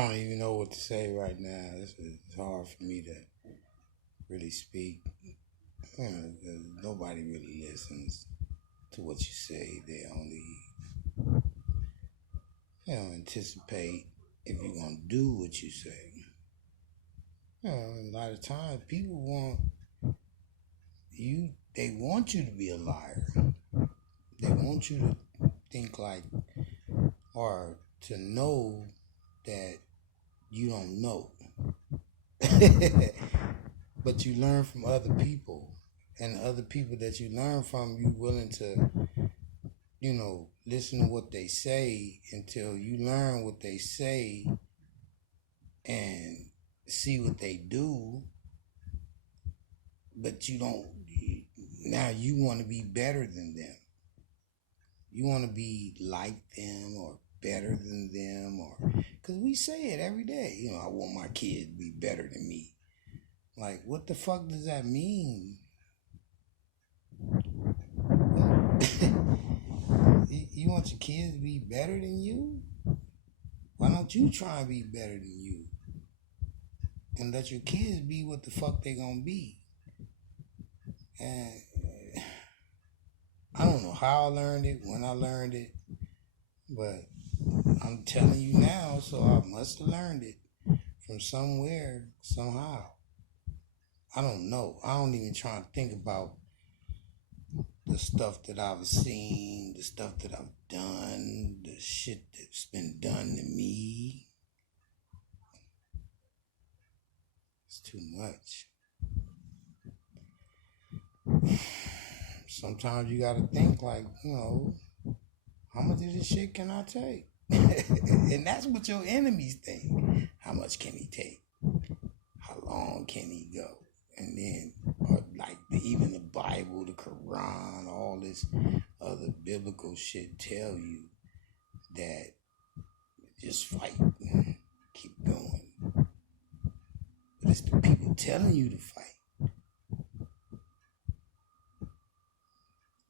don't even know what to say right now. It's hard for me to really speak. Nobody really listens to what you say. They only, anticipate if you're gonna do what you say. A lot of times people want you. They want you to be a liar. They want you to think like, or to know that you don't know. But you learn from other people, and other people that you learn from, you willing to, listen to what they say until you learn what they say and see what they do. But you don't. Now you want to be better than them. You want to be like them or better than them, or because we say it every day. I want my kids to be better than me. Like, what the fuck does that mean? You want your kids to be better than you? Why don't you try and be better than you? And let your kids be what the fuck they gonna be. And I don't know how I learned it, when I learned it, but I'm telling you now, so I must have learned it from somewhere, somehow. I don't know. I don't even try to think about the stuff that I've seen, the stuff that I've done, the shit that's been done to me. It's too much. Sometimes you gotta think like, how much of this shit can I take? And that's what your enemies think. How much can he take? How long can he go? And then, even the Bible, the Quran, all this other biblical shit tell you that just fight, keep going. But it's the people telling you to fight.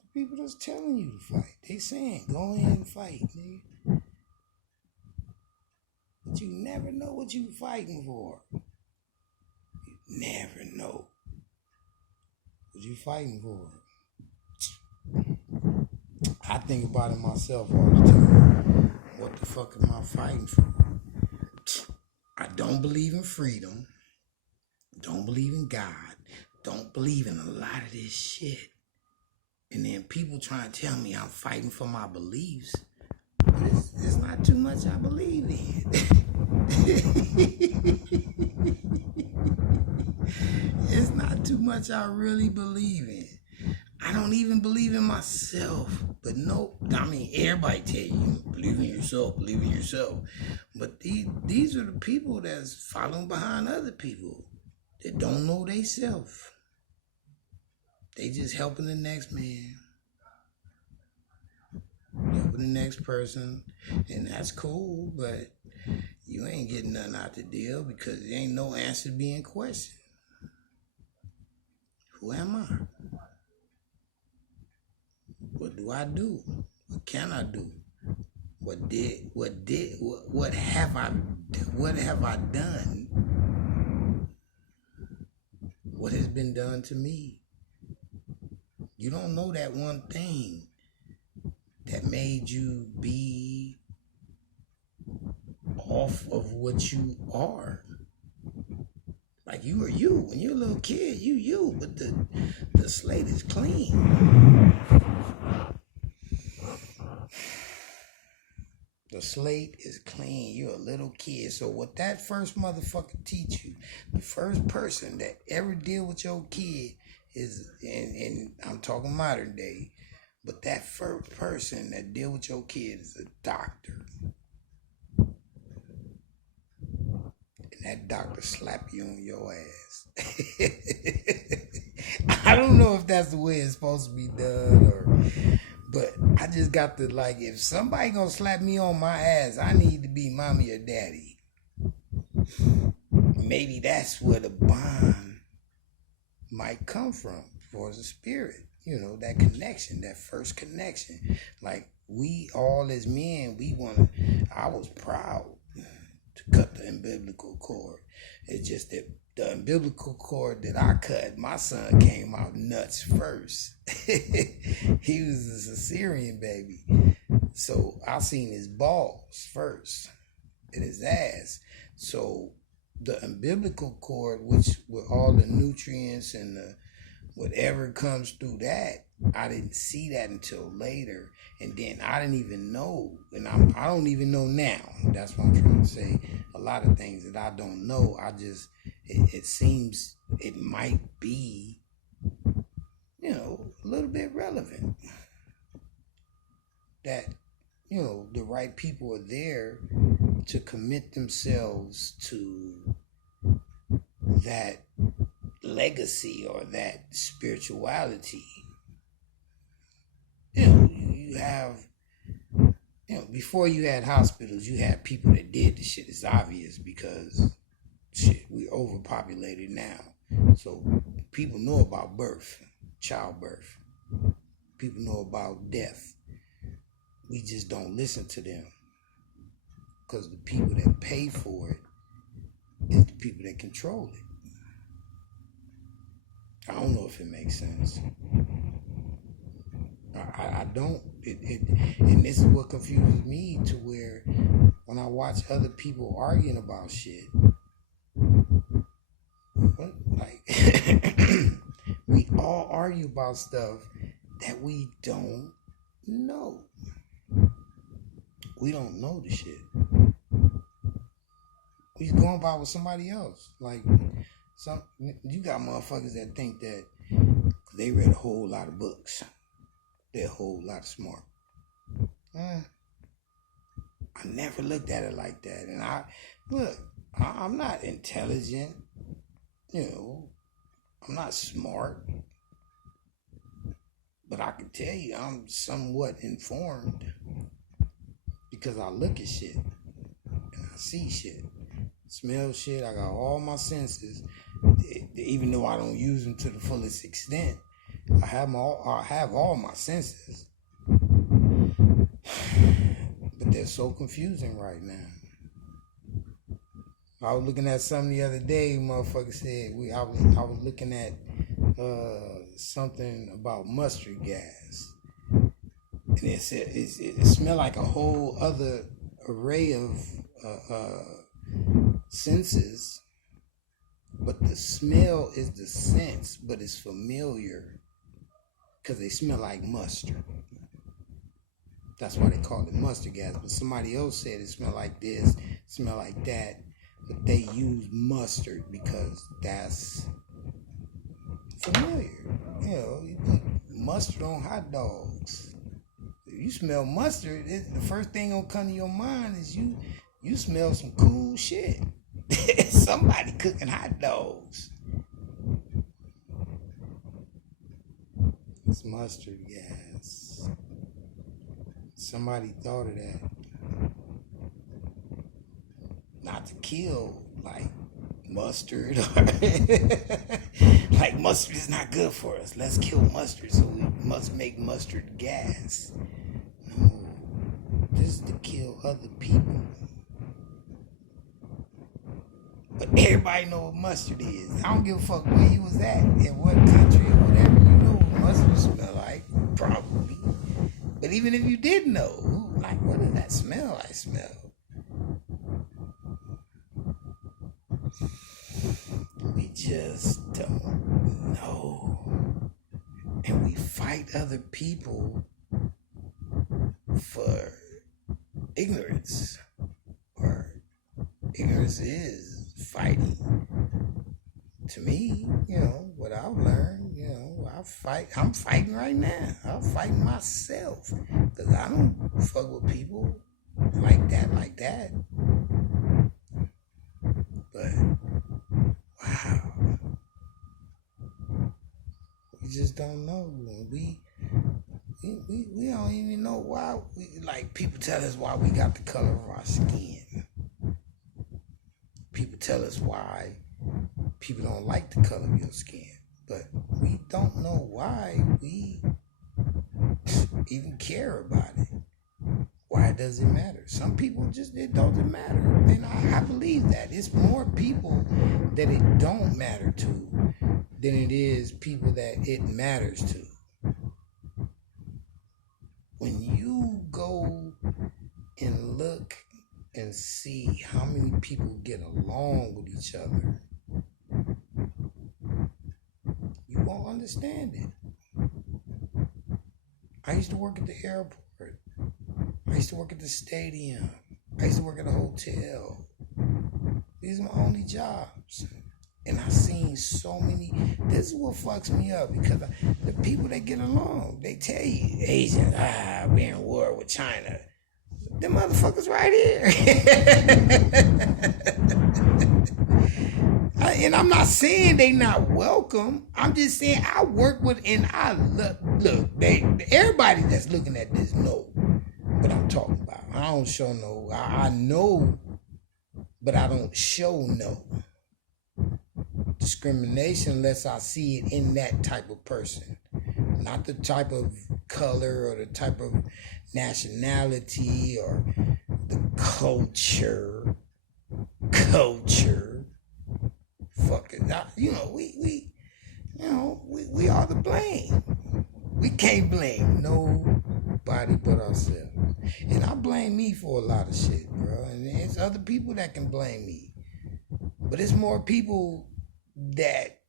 The people that's telling you to fight. They saying, go ahead and fight, nigga. But you never know what you fighting for. You never know what you fighting for. I think about it myself all the time. What the fuck am I fighting for? I don't believe in freedom. Don't believe in God. Don't believe in a lot of this shit. And then people trying to tell me I'm fighting for my beliefs. But it's not too much I believe in. It's not too much I really believe in. I don't even believe in myself. But everybody tell you, believe in yourself, believe in yourself. But these are the people that's following behind other people that don't know they self. They just helping the next man. Helping the next person. And that's cool, but you ain't getting nothing out the deal because there ain't no answer being questioned. Who am I? What do I do? What can I do? What have I done? What has been done to me? You don't know that one thing that made you be off of what you are. Like you are you. When you're a little kid, you. But the slate is clean. The slate is clean. You're a little kid. So what that first motherfucker teach you, the first person that ever deal with your kid is, and I'm talking modern day, but that first person that deal with your kid is a doctor. And that doctor slap you on your ass. I don't know if that's the way it's supposed to be done, but I just got to, if somebody gonna slap me on my ass, I need to be mommy or daddy. Maybe that's where the bond might come from for the spirit. That connection, that first connection. Like we all as men, I was proud. to cut the umbilical cord. It's just that the umbilical cord that I cut, my son came out nuts first. He was a cesarean baby. So I seen his balls first and his ass. So the umbilical cord, which with all the nutrients and the whatever comes through that, I didn't see that until later. And then I didn't even know, and I don't even know now. That's what I'm trying to say. A lot of things that I don't know, it seems it might be, a little bit relevant. That, the right people are there to commit themselves to that legacy or that spirituality. You have, before you had hospitals, you had people that did the shit. It's obvious because we're overpopulated now. So people know about birth, childbirth. People know about death. We just don't listen to them because the people that pay for it is the people that control it. I don't know if it makes sense. I don't. And this is what confuses me, to where when I watch other people arguing about shit, we all argue about stuff that we don't know. We don't know the shit. We going by with somebody else. You got motherfuckers that think that they read a whole lot of books. They're a whole lot smart. I never looked at it like that. And I'm not intelligent. I'm not smart. But I can tell you I'm somewhat informed because I look at shit and I see shit, smell shit. I got all my senses, even though I don't use them to the fullest extent. I have all my senses, but they're so confusing right now. I was looking at something the other day. Motherfucker said I was looking at something about mustard gas, and it said it smelled like a whole other array of senses, but the smell is the sense, but it's familiar because they smell like mustard. That's why they call it mustard gas. But somebody else said it smelled like this, smell like that, but they use mustard because that's familiar. You put mustard on hot dogs. If you smell mustard, the first thing gonna come to your mind is you smell some cool shit. Somebody cooking hot dogs. It's mustard gas. Somebody thought of that. Not to kill, like mustard. Like mustard is not good for us. Let's kill mustard, so we must make mustard gas. No, this is to kill other people. But everybody know what mustard is. I don't give a fuck where you was at, in what country, or whatever. You know what mustard smell like, probably. But even if you did know, what does that smell I smell? We just don't know. And we fight other people for ignorance. Or ignorance is fighting. To me, what I've learned, I'm fighting right now. I'm fighting myself. Because I don't fuck with people like that. But, wow. We just don't know. We don't even know why. People tell us why we got the color of our skin. People tell us why people don't like the color of your skin. But we don't know why we even care about it. Why does it matter? Some people just, it doesn't matter. And I believe that. It's more people that it don't matter to than it is people that it matters to. When you go and look and see how many people get along with each other, you won't understand it. I used to work at the airport. I used to work at the stadium. I used to work at a hotel. These are my only jobs. And I've seen so many. This is what fucks me up, because the people that get along, they tell you, Asians, we're in war with China. Them motherfuckers right here. And I'm not saying they not welcome. I'm just saying I work with, and I look, everybody that's looking at this know what I'm talking about. I don't show no, I know, but I don't show no discrimination unless I see it in that type of person. Not the type of color or the type of nationality or the culture. Fuck it. You know, we are the blame. We can't blame nobody but ourselves. And I blame me for a lot of shit, bro. And there's other people that can blame me. But it's more people that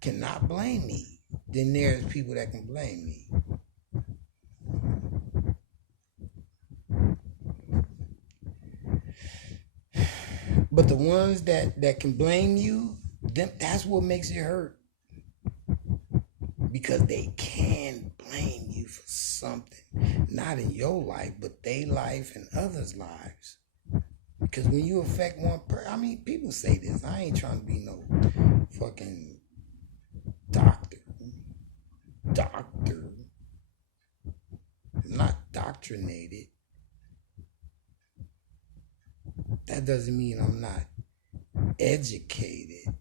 cannot blame me than there's people that can blame me. But the ones that can blame you, that's what makes it hurt. Because they can blame you for something. Not in your life, but their life and others' lives. Because when you affect one person, I mean, people say this. I ain't trying to be no fucking doctor. I'm not doctrinated. That doesn't mean I'm not educated.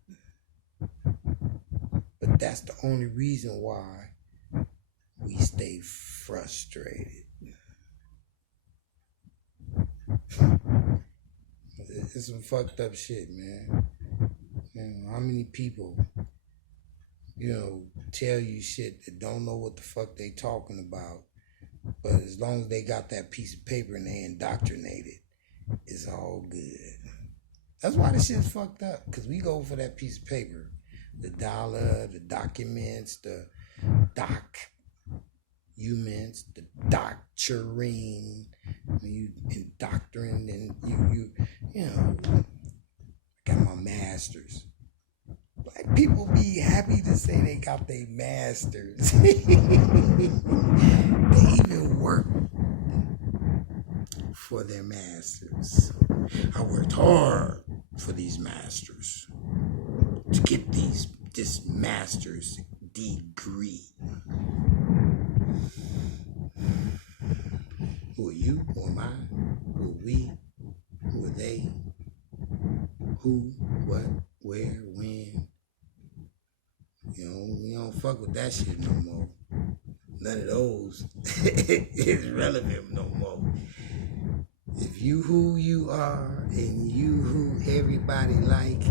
But that's the only reason why we stay frustrated. It's some fucked up shit, man. You know, how many people, tell you shit that don't know what the fuck they talking about, but as long as they got that piece of paper and they indoctrinated, it's all good. That's why this shit's fucked up, because we go for that piece of paper. The dollar, the documents, the documents, the doctoring, you indoctrined, and you got my masters. Black people be happy to say they got their masters. They even work for their masters. I worked hard for these masters to get this master's degree. Who are you? Who am I? Who are we? Who are they? Who, what, where, when? We don't fuck with that shit no more. None of those is relevant no more. If you who you are and you who everybody like,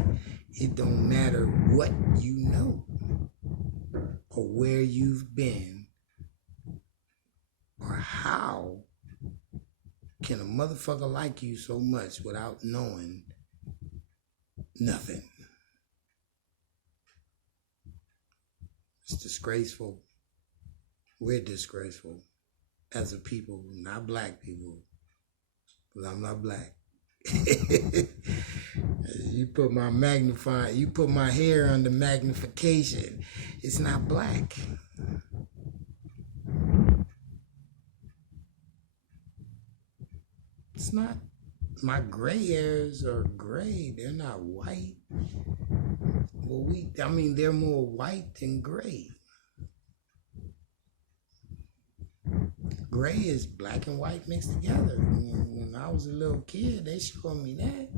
it don't matter what you know or where you've been or how can a motherfucker like you so much without knowing nothing. It's disgraceful. We're disgraceful as a people, not black people. Because I'm not black. You put my hair under magnification. It's not black. It's not. My gray hairs are gray. They're not white. Well, they're more white than gray. Gray is black and white mixed together. When I was a little kid, they showed me that.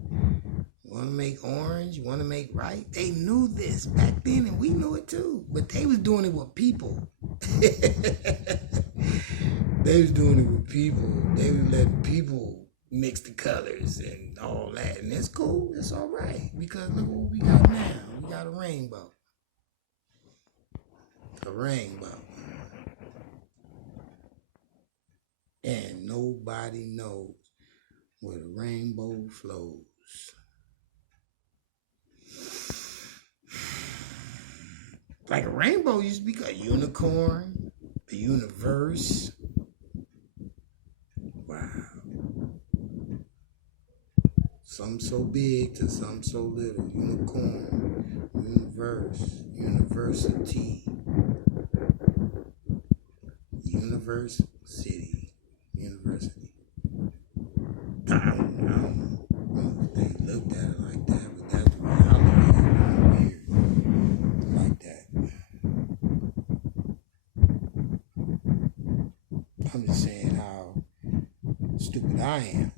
You want to make orange, you want to make right. They knew this back then, and we knew it too. But they was doing it with people. They was doing it with people. They would let people mix the colors and all that, and it's cool. It's all right because look what we got now. We got a rainbow. A rainbow. And nobody knows where the rainbow flows. Like a rainbow used to be a unicorn, a universe. Wow. Some so big to some so little. Unicorn, universe, university, university. I don't know if they looked at it like that, but that's the way I look at it. Weird. Like that. I'm just saying how stupid I am.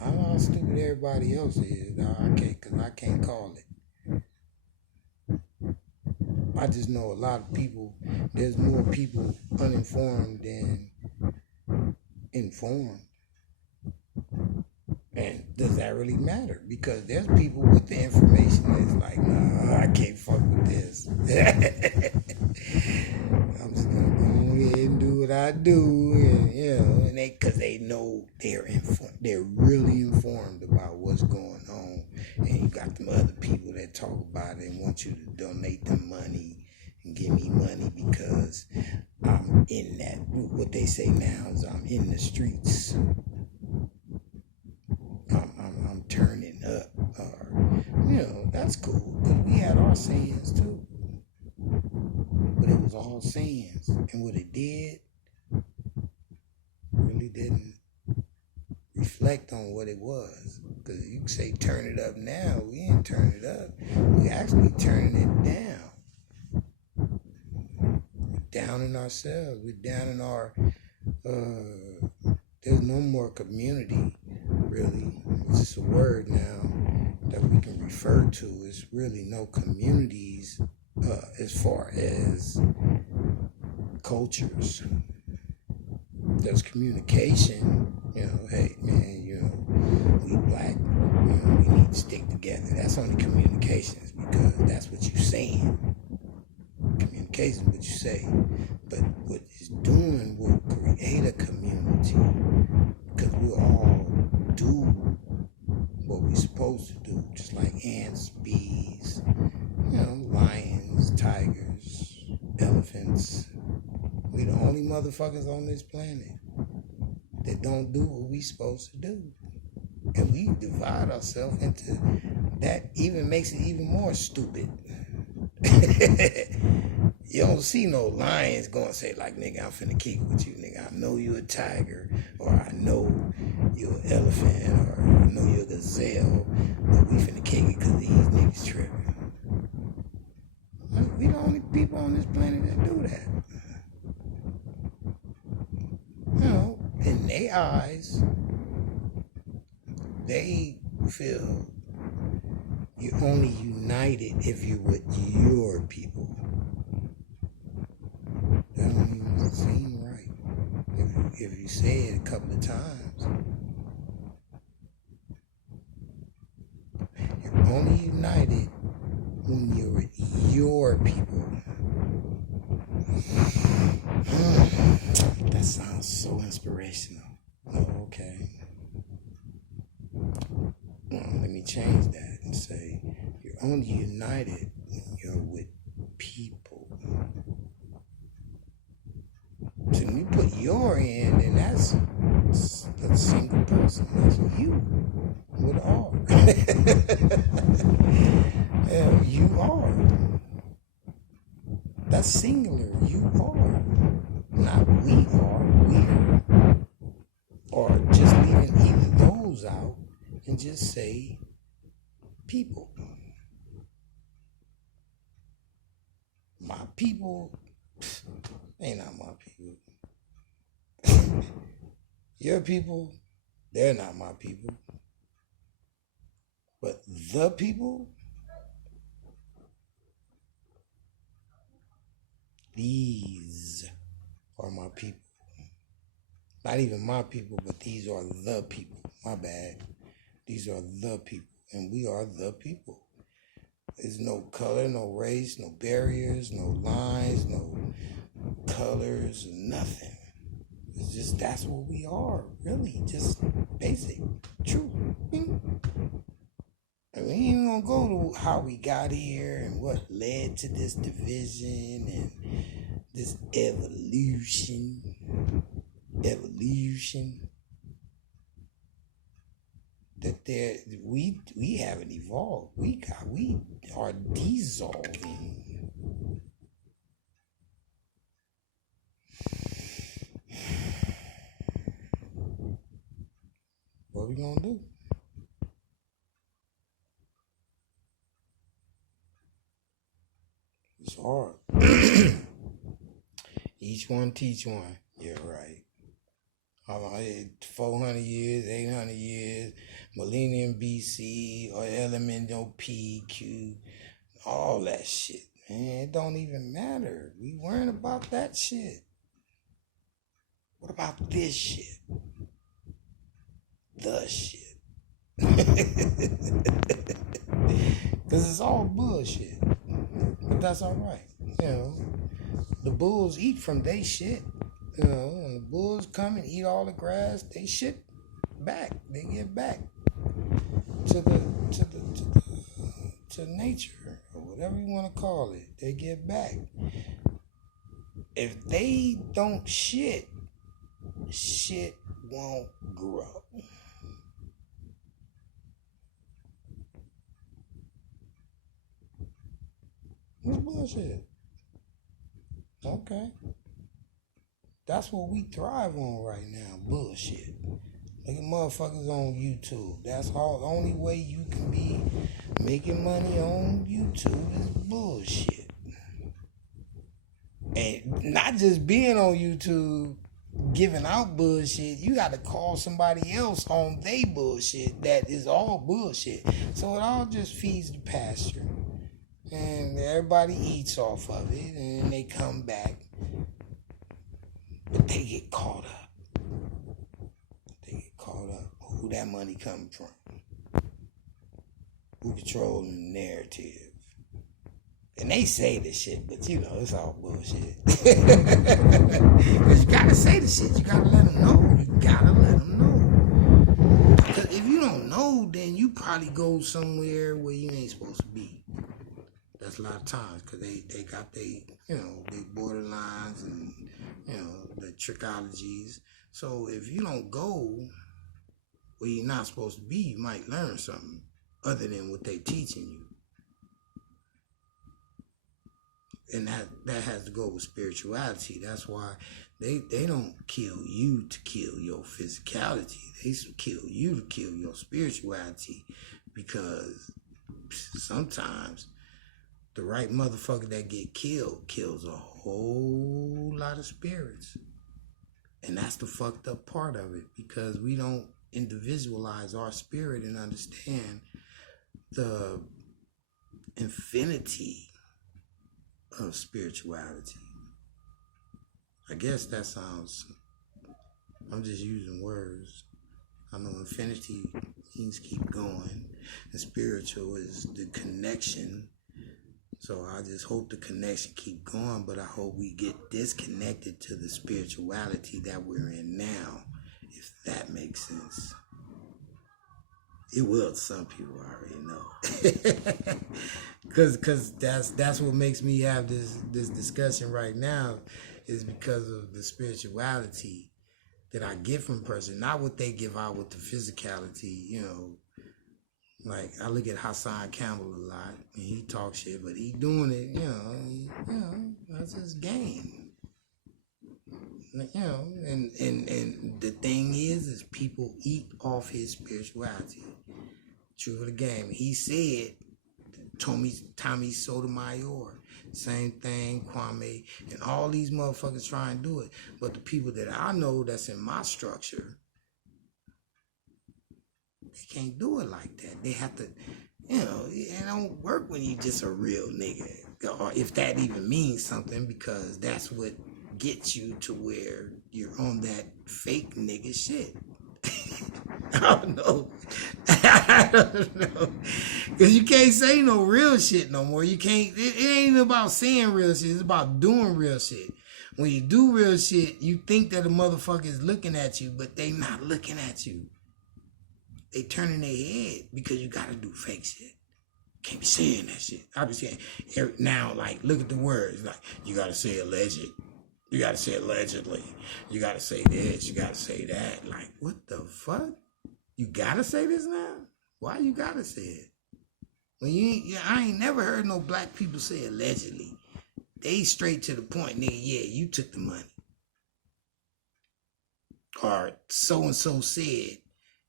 I don't know how stupid everybody else is. Because I can't call it. I just know a lot of people, there's more people uninformed than informed. And does that really matter? Because there's people with the information that's like, nah, I can't fuck with this. I'm just gonna go ahead and do what I do, and and because they know they're informed, they're really informed about what's going on. And you got them other people that talk about it and want you to donate them money and give me money because I'm in that. What they say now is I'm in the streets. I'm turning up, or that's cool because we had our sayings too, but it was all sayings, and what it did really didn't reflect on what it was. Because you can say turn it up now, we ain't turn it up, we actually turning it down. We're down in ourselves, we're down in our there's no more community, really. It's just a word now that we can refer to. It's really no communities as far as cultures. There's communication, hey man, we black, we need to stick together. That's only communications because that's what you're saying. Communication is what you say. But what it's doing will create a community because we'll all do what we're supposed to do, just like ants, bees, lions, tigers, elephants. We the only motherfuckers on this planet that don't do what we supposed to do. And we divide ourselves into that, even makes it even more stupid. You don't see no lions going say like, nigga, I'm finna kick with you, nigga. I know you a tiger, or I know you an elephant, or I know you a gazelle, but we finna kick it because these niggas tripping. We the only people on this planet that do that. In their eyes, they feel you're only united if you're with your people. That don't even seem right. If you say it a couple of times, you're only united when you're with your people. That sounds so inspirational. Oh, okay. Let me change that and say you're only united when you're with people. So when you put your in, then that's a single person. That's you with R. Hell, you are. That's singular. You are. Not we are. We're. Or just leaving either those out and just say people. My people, they not my people. Your people, they're not my people. But the people, these are my people. Not even my people, but these are the people. My bad. These are the people, and we are the people. There's no color, no race, no barriers, no lines, no colors, nothing. It's just that's what we are, really. Just basic, true. And we ain't gonna go to how we got here and what led to this division and this evolution. That we haven't evolved. We are dissolving. What we gonna do? It's hard. Each one teach one. Yeah, right. 400 years, 800 years, millennium BC, or elemental P, Q, all that shit. Man, it don't even matter. We worrying about that shit. What about this shit? The shit. Because it's all bullshit. But that's all right. You know, the bulls eat from they shit. You know, when the bulls come and eat all the grass, they shit back. They get back to nature or whatever you want to call it. They get back. If they don't shit won't grow. It's bullshit. Okay. That's what we thrive on right now. Bullshit. Look at motherfuckers on YouTube. That's all. The only way you can be making money on YouTube is bullshit. And not just being on YouTube, giving out bullshit. You got to call somebody else on they bullshit. That is all bullshit. So it all just feeds the pasture. And everybody eats off of it. And they come back. But they get caught up. Who that money coming from? Who controlling the narrative? And they say this shit, but you know, it's all bullshit. Because you gotta say the shit. You gotta let them know. Because if you don't know, then you probably go somewhere where you ain't supposed to be. That's a lot of times, because they got they borderlines and, the trichologies. So if you don't go where you're not supposed to be, you might learn something other than what they teaching you. And that has to go with spirituality. That's why they don't kill you to kill your physicality. They kill you to kill your spirituality, because sometimes the right motherfucker that get killed kills a whole lot of spirits. And that's the fucked up part of it, because we don't individualize our spirit and understand the infinity of spirituality. I guess that sounds, I'm just using words. I know infinity means keep going, and spiritual is the connection. So I just hope the connection keep going, but I hope we get disconnected to the spirituality that we're in now, if that makes sense. It will to some people, I already know. Cause that's what makes me have this discussion right now, is because of the spirituality that I get from a person, not what they give out with the physicality, Like, I look at Hassan Campbell a lot, and he talks shit, but he doing it, that's his game. And the thing is people eat off his spirituality. True of the game. He said, Tommy Sotomayor, same thing, Kwame, and all these motherfuckers try and do it. But the people that I know that's in my structure, they can't do it like that. They have to, it don't work when you just a real nigga, or if that even means something, because that's what get you to where you're on that fake nigga shit. I don't know. I don't know. Because you can't say no real shit no more. You can't, it ain't about saying real shit. It's about doing real shit. When you do real shit, you think that a motherfucker is looking at you, but they not looking at you. They turning their head because you gotta do fake shit. Can't be saying that shit. I be saying now, like, look at the words. Like, you gotta say alleged. You gotta say allegedly. You gotta say this. You gotta say that. Like, what the fuck? You gotta say this now? Why you gotta say it? When I ain't never heard no black people say allegedly. They straight to the point, nigga. Yeah, you took the money. Or so and so said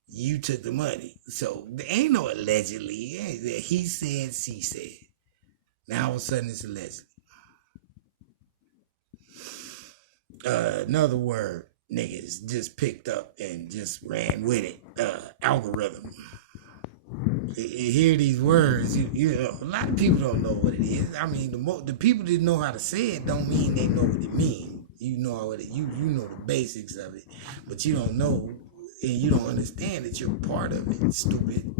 you took the money. So there ain't no allegedly. He said, she said. Now all of a sudden it's allegedly. Another word niggas just picked up and just ran with it. Algorithm. You hear these words, you know, a lot of people don't know what it is. I mean, the people that know how to say it don't mean they know what it means. You know what it, you know the basics of it, but you don't know and you don't understand that you're part of it. Stupid.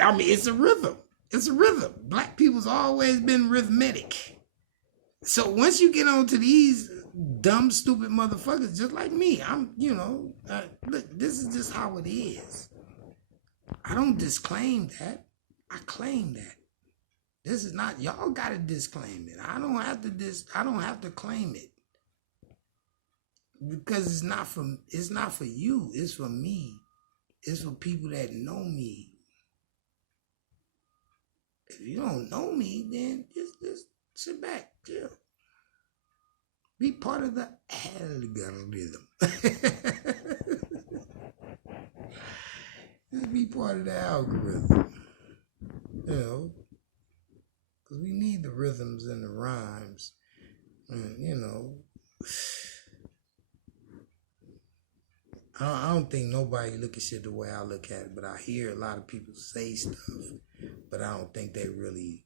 I mean, it's a rhythm. It's a rhythm. Black people's always been rhythmic. So once you get on to these dumb, stupid motherfuckers just like me, I'm, you know, look, this is just how it is. I don't disclaim that. I claim that. This is not, y'all gotta disclaim it. I don't have to claim it. Because it's not for you, it's for me. It's for people that know me. If you don't know me, then just sit back, chill. Be part of the algorithm. Just be part of the algorithm. You know, because we need the rhythms and the rhymes. And, you know, I don't think nobody look at shit the way I look at it, but I hear a lot of people say stuff, but I don't think they really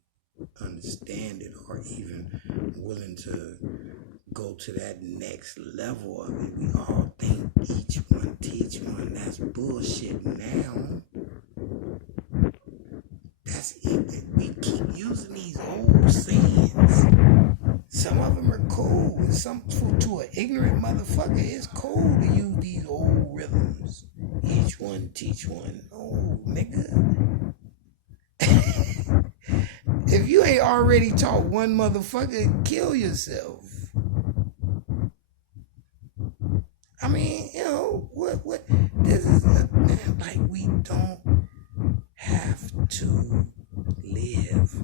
understand it or even willing to go to that next level of it. We all think each one teach one. That's bullshit now. That's it. We keep using these old sayings. Some of them are cool. Some to an ignorant motherfucker, it's cool to use these old rhythms. Each one teach one. Oh, nigga. If you ain't already taught one motherfucker, kill yourself. I mean, you know, what, this is, like, we don't have to live.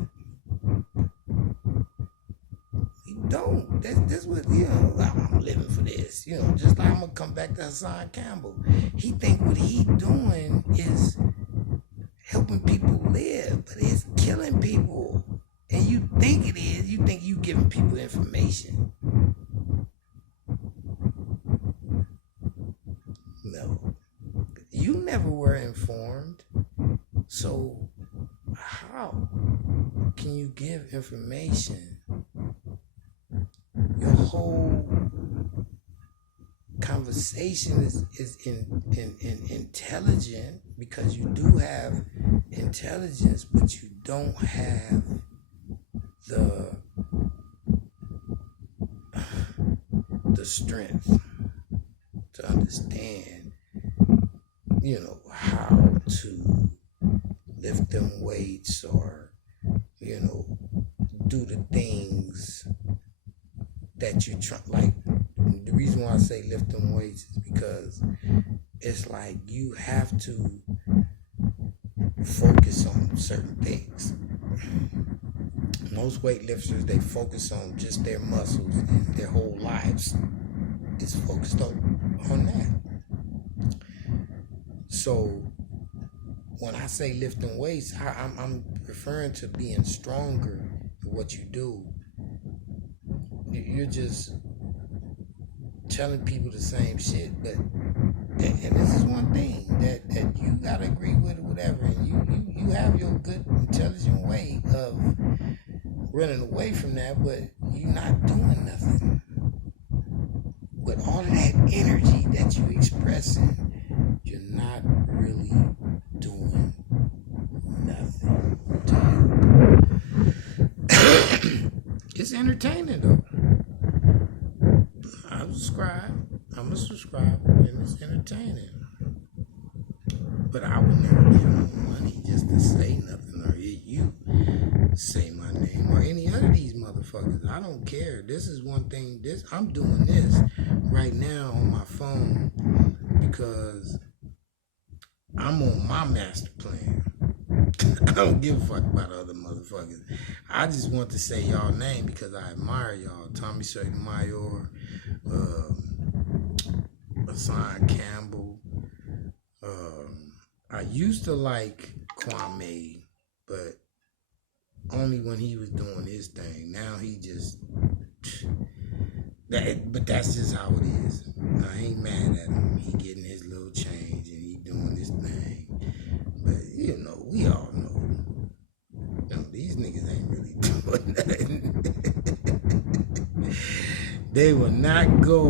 We don't. This was, you know, I'm living for this. You know, just like I'm going to come back to Hassan Campbell. He think what he doing is helping people live, but it's killing people. And you think it is. You think you giving people information. No. You never were informed. So how can you give information? Your whole conversation is intelligent because you do have intelligence, but you don't have the strength to understand, you know, how to lift them weights or, you know, do the things that you try. Like, the reason why I say lift them weights is because it's like you have to focus on certain things. Most weightlifters, they focus on just their muscles and their whole lives is focused on that. So when I say lifting weights, I'm referring to being stronger in what you do. You're just telling people the same shit, but and this is one thing that you gotta agree with or whatever, and you have your good intelligent way of running away from that, but you're not doing nothing. With all of that energy that you're expressing, you're not really doing nothing. It's entertaining though. I'm a subscribe, and it's entertaining. But I would never give them money just to say nothing or hear you say my name or any other of these motherfuckers. I don't care. This is one thing. I'm doing this right now on my phone because I'm on my master plan. I don't give a fuck about other motherfuckers. I just want to say y'all name because I admire y'all. Tommy Sotomayor, Hassan Campbell. I used to like Kwame, but only when he was doing his thing. Now he just but that's just how it is. I ain't mad at him. He getting his little change and he doing his thing. But you know, we all know. These niggas ain't really doing nothing. They will not go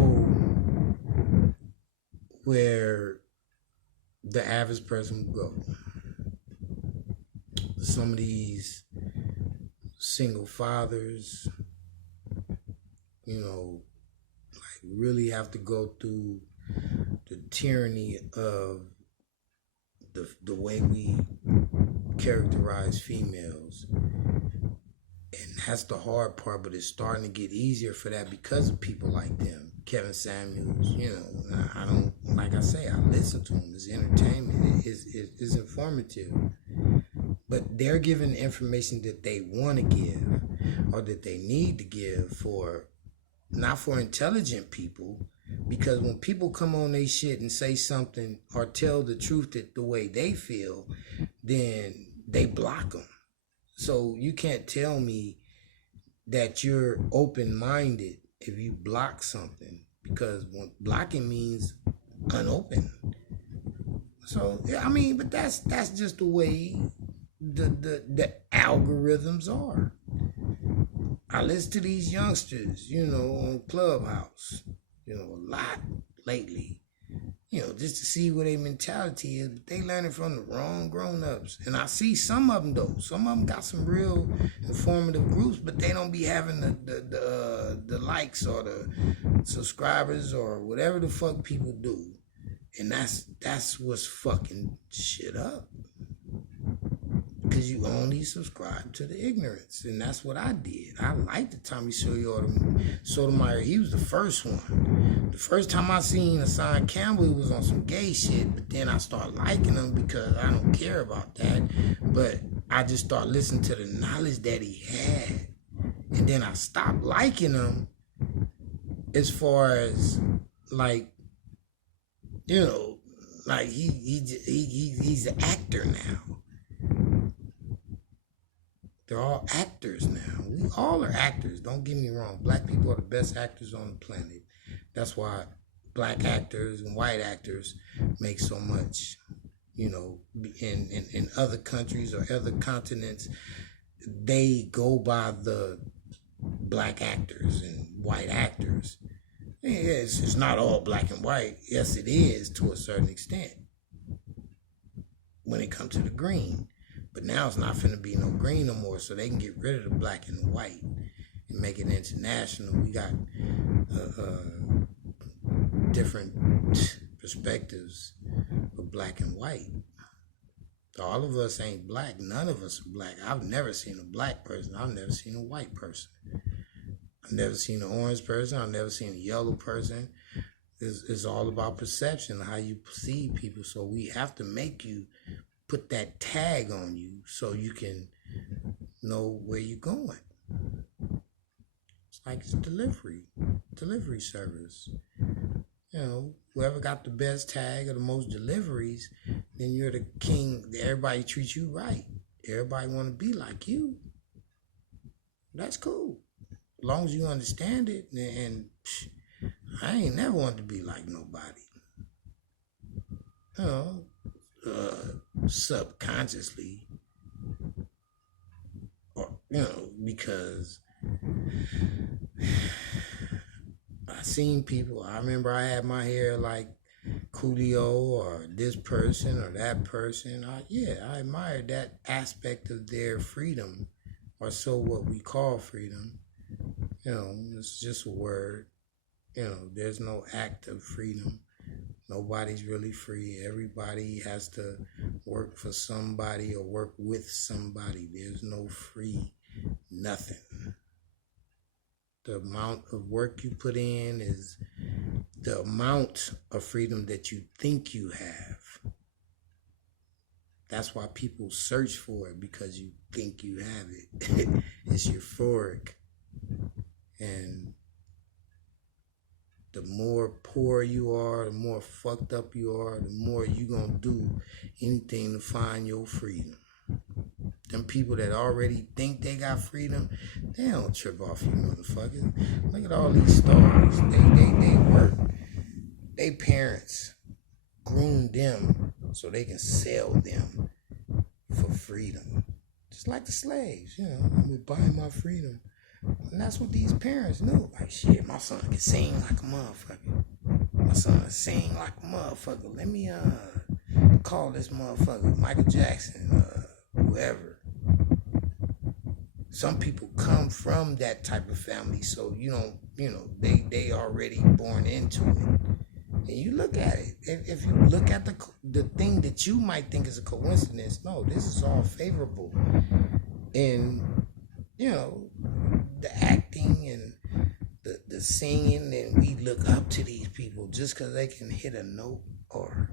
where the average person would go. Some of these single fathers, like really have to go through the tyranny of the way we characterize females. And that's the hard part, but it's starting to get easier for that because of people like them. Kevin Samuels, I don't, like I say, I listen to him. It's entertainment. It's informative. But they're giving information that they want to give or that they need to give not for intelligent people, because when people come on they shit and say something or tell the truth the way they feel, then they block them. So you can't tell me that you're open-minded if you block something, because blocking means unopen. So but that's just the way the algorithms are. I listen to these youngsters, on Clubhouse, a lot lately, just to see what their mentality is. But they learning from the wrong grown-ups. And I see some of them, though. Some of them got some real informative groups, but they don't be having the likes or the subscribers or whatever the fuck people do. And that's what's fucking shit up. Because you only subscribe to the ignorance. And that's what I did. I liked the Tommy Sotomayor. He was the first one. The first time I seen Hassan Campbell, he was on some gay shit. But then I started liking him because I don't care about that. But I just started listening to the knowledge that he had. And then I stopped liking him as far as, like, like he's an actor now. They're all actors now. We all are actors. Don't get me wrong. Black people are the best actors on the planet. That's why black actors and white actors make so much. In other countries or other continents, they go by the black actors and white actors. Yes, it's not all black and white. Yes, it is to a certain extent when it comes to the green. But now it's not finna be no green no more, so they can get rid of the black and the white and make it international. We got different perspectives of black and white. All of us ain't black. None of us are black. I've never seen a black person. I've never seen a white person. I've never seen an orange person. I've never seen a yellow person. It's all about perception, how you perceive people. So we have to make you put that tag on you so you can know where you're going. It's like it's delivery service. Whoever got the best tag or the most deliveries, then you're the king. Everybody treats you right. Everybody want to be like you. That's cool. As long as you understand it, and I ain't never wanted to be like nobody. Subconsciously, or Because I seen people. I remember I had my hair like Coolio or this person or that person. I admired that aspect of their freedom, or so what we call freedom. It's just a word. There's no act of freedom. Nobody's really free. Everybody has to work for somebody or work with somebody. There's no free nothing. The amount of work you put in is the amount of freedom that you think you have. That's why people search for it, because you think you have it. It's euphoric. And the more poor you are, the more fucked up you are, the more you gonna do anything to find your freedom. Them people that already think they got freedom, they don't trip off you motherfuckers. Look at all these stars. They work. They parents groom them so they can sell them for freedom. Just like the slaves, I'm gonna buy my freedom. And that's what these parents knew. Like, shit, my son can sing like a motherfucker. My son sing like a motherfucker. Let me call this motherfucker Michael Jackson, whoever. Some people come from that type of family, so they already born into it. And you look at it. If you look at the thing that you might think is a coincidence, no, this is all favorable. And the acting and the singing, and we look up to these people just because they can hit a note, or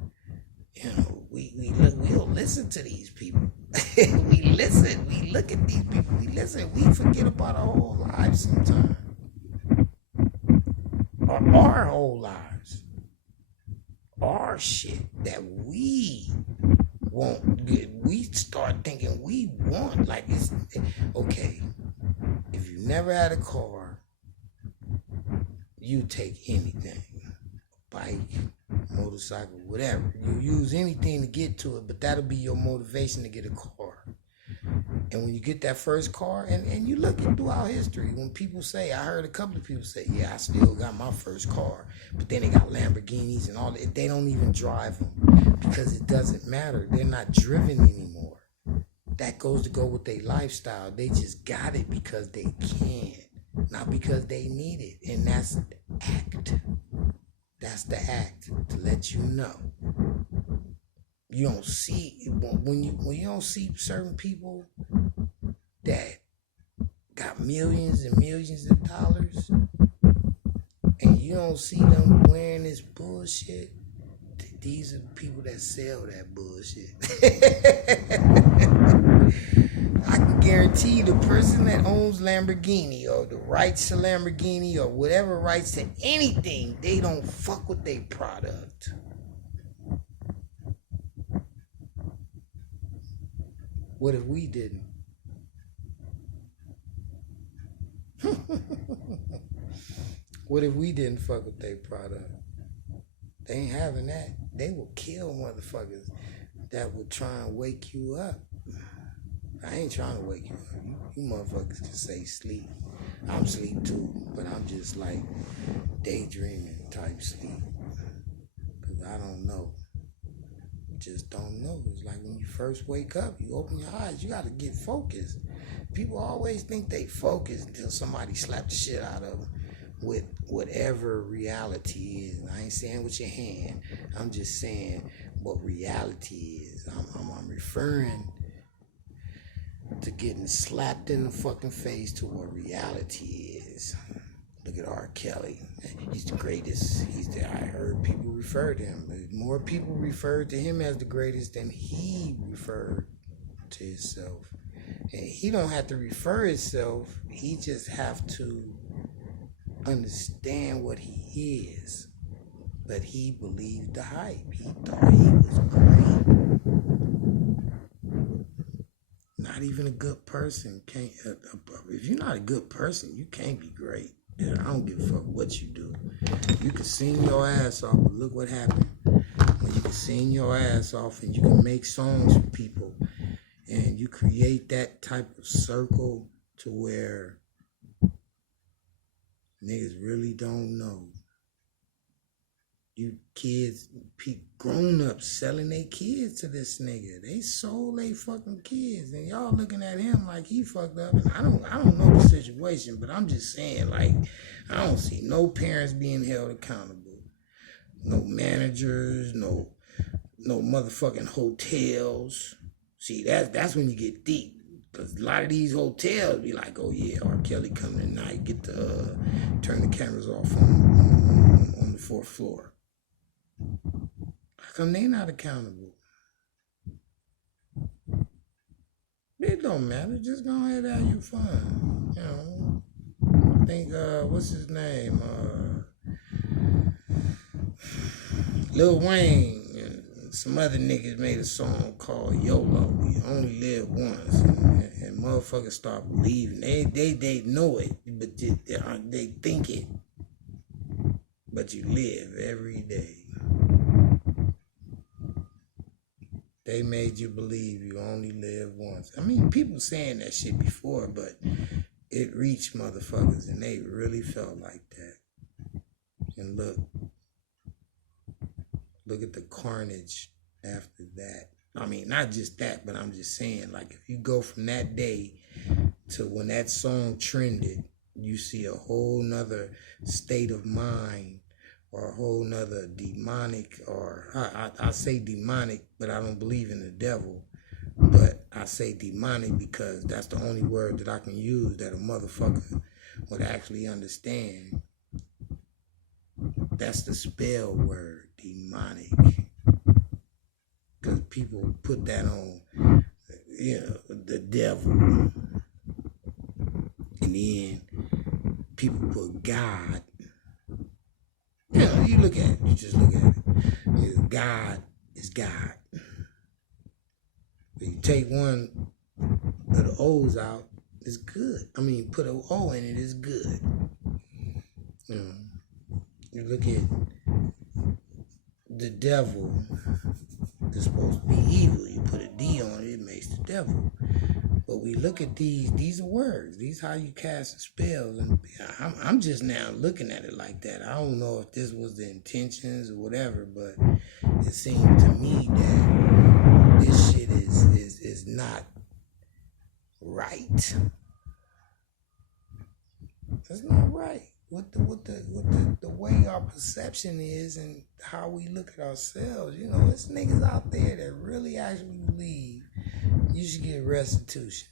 we'll listen to these people. We listen, we look at these people, we listen, we forget about our whole lives sometimes. Or our whole lives. Our shit that we want. We start thinking we want, like, it's okay. If you never had a car, you take anything. Bike, motorcycle, whatever. You use anything to get to it, but that'll be your motivation to get a car. And when you get that first car, and you look throughout history, when people say, I heard a couple of people say, yeah, I still got my first car, but then they got Lamborghinis and all that. They don't even drive them because it doesn't matter. They're not driven anymore. That goes to go with their lifestyle. They just got it because they can, not because they need it. And that's the act. That's the act, to let you know. You don't see, when you don't see certain people that got millions and millions of dollars, and you don't see them wearing this bullshit, these are the people that sell that bullshit. I can guarantee the person that owns Lamborghini, or the rights to Lamborghini, or whatever rights to anything, they don't fuck with their product. What if we didn't? What if we didn't fuck with their product? They ain't having that. They will kill motherfuckers that would try and wake you up. I ain't trying to wake you up. You motherfuckers can say sleep. I'm asleep too, but I'm just like daydreaming type sleep. Because I don't know. Just don't know. It's like when you first wake up, you open your eyes, you got to get focused. People always think they focused until somebody slapped the shit out of them with whatever reality is. I ain't saying with your hand. I'm just saying what reality is. I'm referring to getting slapped in the fucking face to what reality is. Look at R. Kelly. He's the greatest. I heard people refer to him. More people referred to him as the greatest than he referred to himself. And he don't have to refer himself. He just have to understand what he is. But he believed the hype. He thought he was great. Not even a good person can't. If you're not a good person, you can't be great. I don't give a fuck what you do. You can sing your ass off, but look what happened. When you can sing your ass off and you can make songs for people and you create that type of circle to where niggas really don't know. You kids, grown-ups selling their kids to this nigga. They sold they fucking kids, and y'all looking at him like he fucked up. And I don't know the situation, but I'm just saying, like, I don't see no parents being held accountable, no managers, no motherfucking hotels. See, that's when you get deep, because a lot of these hotels be like, oh yeah, R. Kelly coming tonight, get the turn the cameras off on the fourth floor. How come they not accountable? It don't matter. Just go ahead and have your fun. You know. I think what's his name? Lil Wayne and some other niggas made a song called YOLO. You only live once, and motherfuckers start believing. They know it, but they think it. But you live every day. They made you believe you only live once. I mean, people saying that shit before, but it reached motherfuckers, and they really felt like that. And look at the carnage after that. I mean, not just that, but I'm just saying, like, if you go from that day to when that song trended, you see a whole nother state of mind, or a whole nother demonic, or I say demonic, but I don't believe in the devil. But I say demonic because that's the only word that I can use that a motherfucker would actually understand. That's the spell word, demonic. Because people put that on, the devil. And then people put God. You look at it, you just look at it. God is God. If you take one of the O's out, it's good. I mean, put an O in it, it's good. You look at the devil, it's supposed to be evil. You put a D on it, it makes the devil. But we look at these are words. These how you cast spells. And I'm just now looking at it like that. I don't know if this was the intentions or whatever, but it seemed to me that this shit is not right. It's not right. What the way our perception is and how we look at ourselves. It's niggas out there that really actually believe you should get restitution.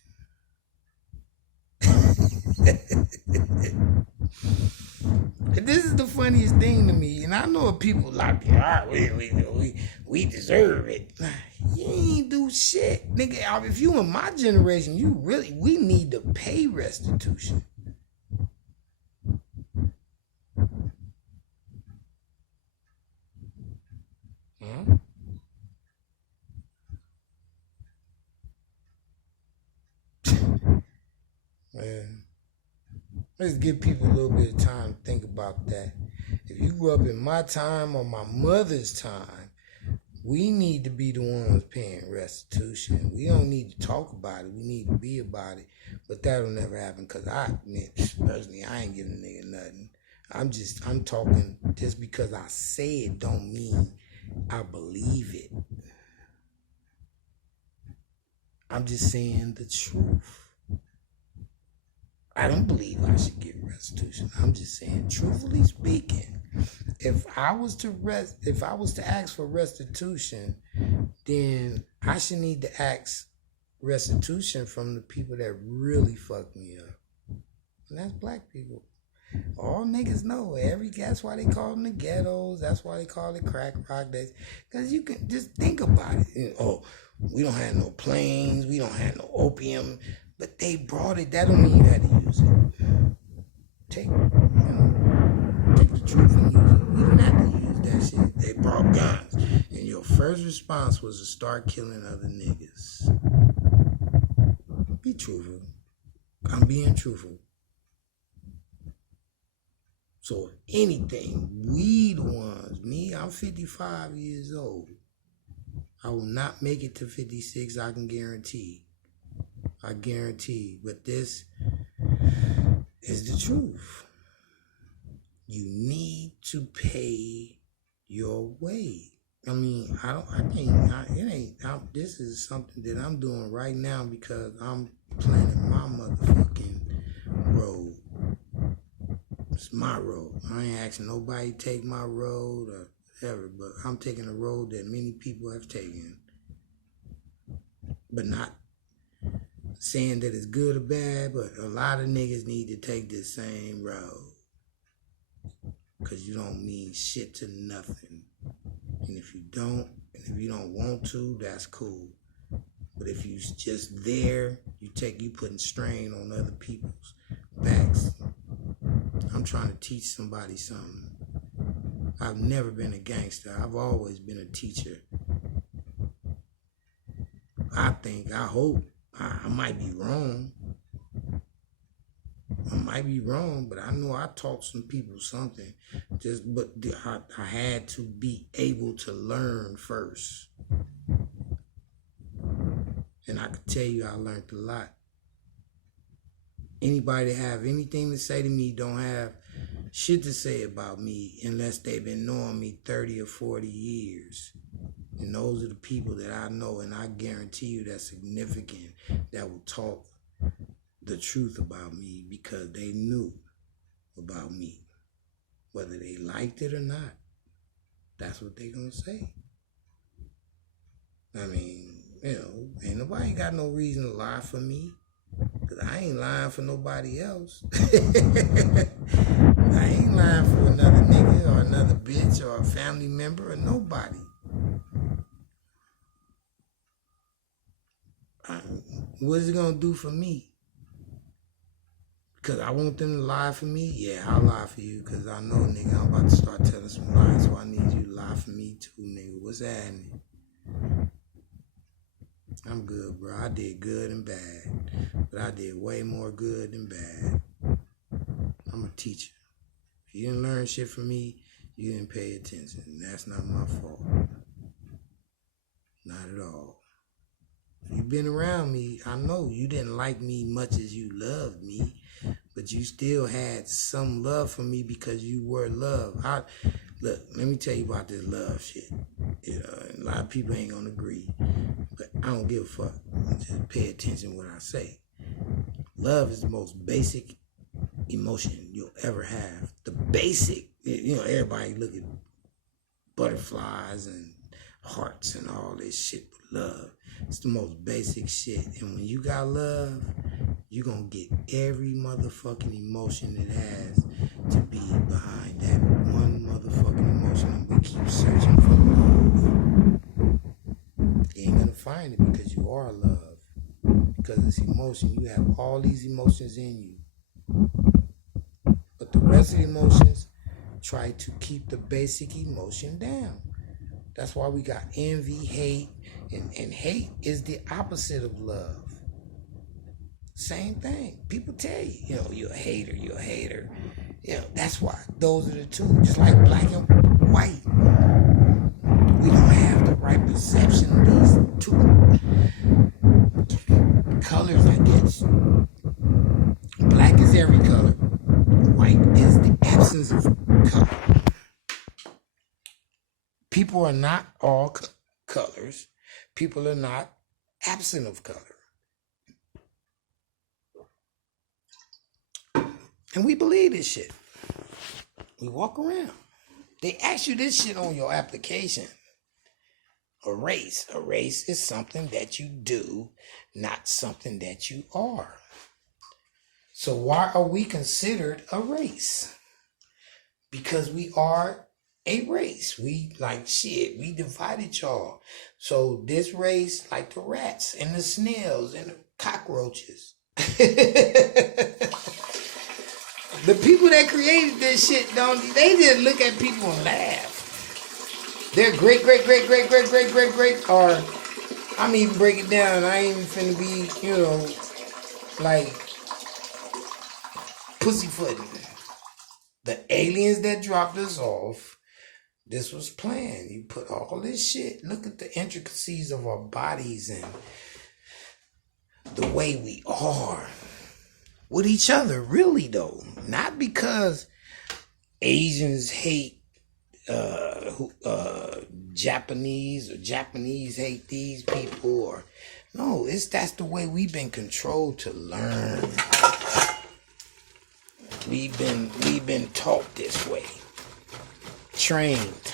This is the funniest thing to me, and I know people like, we deserve it. You ain't do shit, nigga. If you in my generation, we need to pay restitution. Man, let's give people a little bit of time to think about that. If you grew up in my time or my mother's time, we need to be the ones paying restitution. We don't need to talk about it. We need to be about it. But that'll never happen because personally, I ain't giving a nigga nothing. I'm talking just because I say it don't mean I believe it. I'm just saying the truth. I don't believe I should get restitution. I'm just saying, truthfully speaking, if I was to ask for restitution, then I should need to ask restitution from the people that really fucked me up. And that's black people. All niggas know. That's why they call them the ghettos. That's why they call it crack rock. Because you can just think about it. We don't have no planes. We don't have no opium. But they brought it. That don't mean you had to use it. Take the truth and use it. We didn't have to use that shit. They brought guns. And your first response was to start killing other niggas. Be truthful. I'm being truthful. So if anything, we the ones. Me, I'm 55 years old. I will not make it to 56, I can guarantee. I guarantee you. But this is the truth. You need to pay your way. I mean, this is something that I'm doing right now because I'm planning my motherfucking road. It's my road. I ain't asking nobody to take my road or whatever, but I'm taking a road that many people have taken. But not saying that it's good or bad, but a lot of niggas need to take this same road. Because you don't mean shit to nothing. And if you don't want to, that's cool. But if you just there, you putting strain on other people's backs. I'm trying to teach somebody something. I've never been a gangster. I've always been a teacher. I hope, I might be wrong. But I know I taught some people something. But I had to be able to learn first. And I can tell you I learned a lot. Anybody that have anything to say to me don't have shit to say about me unless they've been knowing me 30 or 40 years. And those are the people that I know, and I guarantee you that's significant, that will talk the truth about me because they knew about me. Whether they liked it or not, that's what they gonna say. I mean, ain't nobody got no reason to lie for me. Because I ain't lying for nobody else. I ain't lying for another nigga or another bitch or a family member or nobody. What is it going to do for me? Because I want them to lie for me? Yeah, I'll lie for you because I know, nigga, I'm about to start telling some lies, so I need you to lie for me too, nigga. What's happening? I'm good, bro. I did good and bad, but I did way more good than bad. I'm a teacher. If you didn't learn shit from me, you didn't pay attention. And that's not my fault. Not at all. If you've been around me, I know you didn't like me much as you loved me, but you still had some love for me because you were loved. Look, let me tell you about this love shit. A lot of people ain't gonna agree, but I don't give a fuck. Just pay attention to what I say. Love is the most basic emotion you'll ever have. The basic, everybody look at butterflies and hearts and all this shit, but love, it's the most basic shit. And when you got love, you're gonna get every motherfucking emotion it has to be behind that one motherfucking emotion. And we keep searching for love. You ain't gonna find it because you are love. Because it's emotion. You have all these emotions in you. But the rest of the emotions try to keep the basic emotion down. That's why we got envy, hate, and hate is the opposite of love. Same thing. People tell you, you're a hater, you're a hater. That's why those are the two. Just like black and white. We don't have the right perception of these two colors, I guess. Black is every color. White is the absence of color. People are not all colors. People are not absent of color. And we believe this shit. We walk around. They ask you this shit on your application. A race. A race is something that you do, not something that you are. So why are we considered a race? Because we are a race. We we divided y'all. So this race, like the rats and the snails and the cockroaches. The people that created this shit, they just look at people and laugh. They're great, or I'm even break it down. I ain't even finna be, like pussyfooting. The aliens that dropped us off, this was planned. You put all this shit. Look at the intricacies of our bodies and the way we are with each other, really though. Not because Asians hate Japanese, or Japanese hate these people, or no, that's the way we've been controlled to learn. We've been taught this way, trained.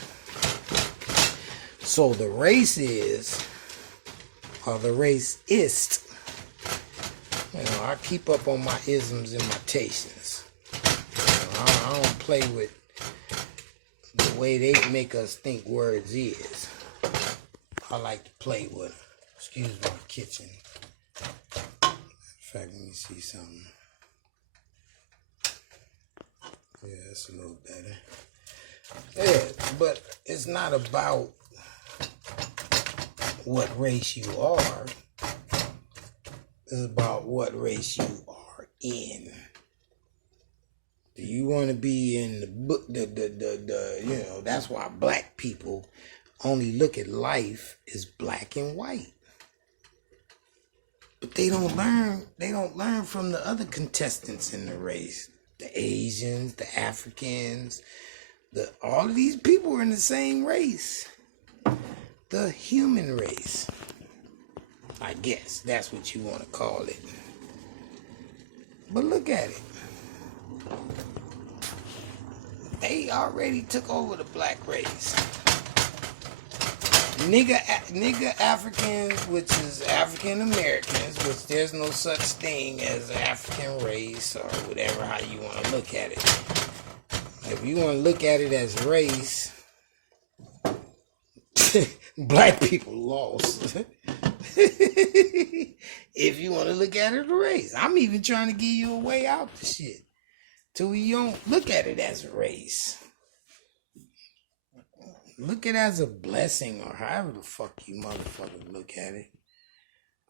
So the race is, or the racist. I keep up on my isms and my tations. I don't play with the way they make us think words is. I like to play with them. Excuse my kitchen. In fact, let me see something. Yeah, that's a little better. Yeah, but it's not about what race you are. It's about what race you are in. Do you want to be in the book? That's why black people only look at life as black and white. But they don't learn. They don't learn from the other contestants in the race. The Asians, the Africans, all of these people are in the same race. The human race. I guess that's what you want to call it. But look at it. They already took over the black race. Nigga Africans, which is African Americans, which there's no such thing as African race or whatever, how you want to look at it. If you want to look at it as race, black people lost. If you want to look at it as a race. I'm even trying to give you a way out the shit. Till we don't look at it as a race. Look at it as a blessing, or however the fuck you motherfuckers look at it.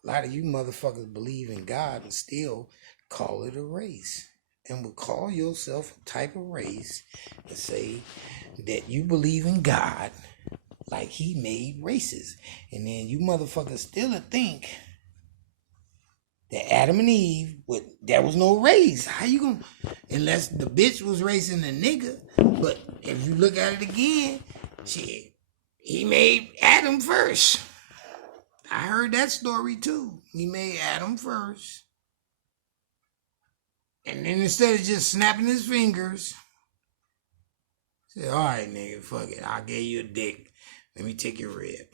A lot of you motherfuckers believe in God and still call it a race. And will call yourself a type of race and say that you believe in God like he made races. And then you motherfuckers still think that Adam and Eve, there was no race. How you gonna, unless the bitch was racing the nigga. But if you look at it again, shit, he made Adam first. I heard that story too. He made Adam first. And then instead of just snapping his fingers, said, all right, nigga, fuck it. I'll give you a dick. Let me take your rib.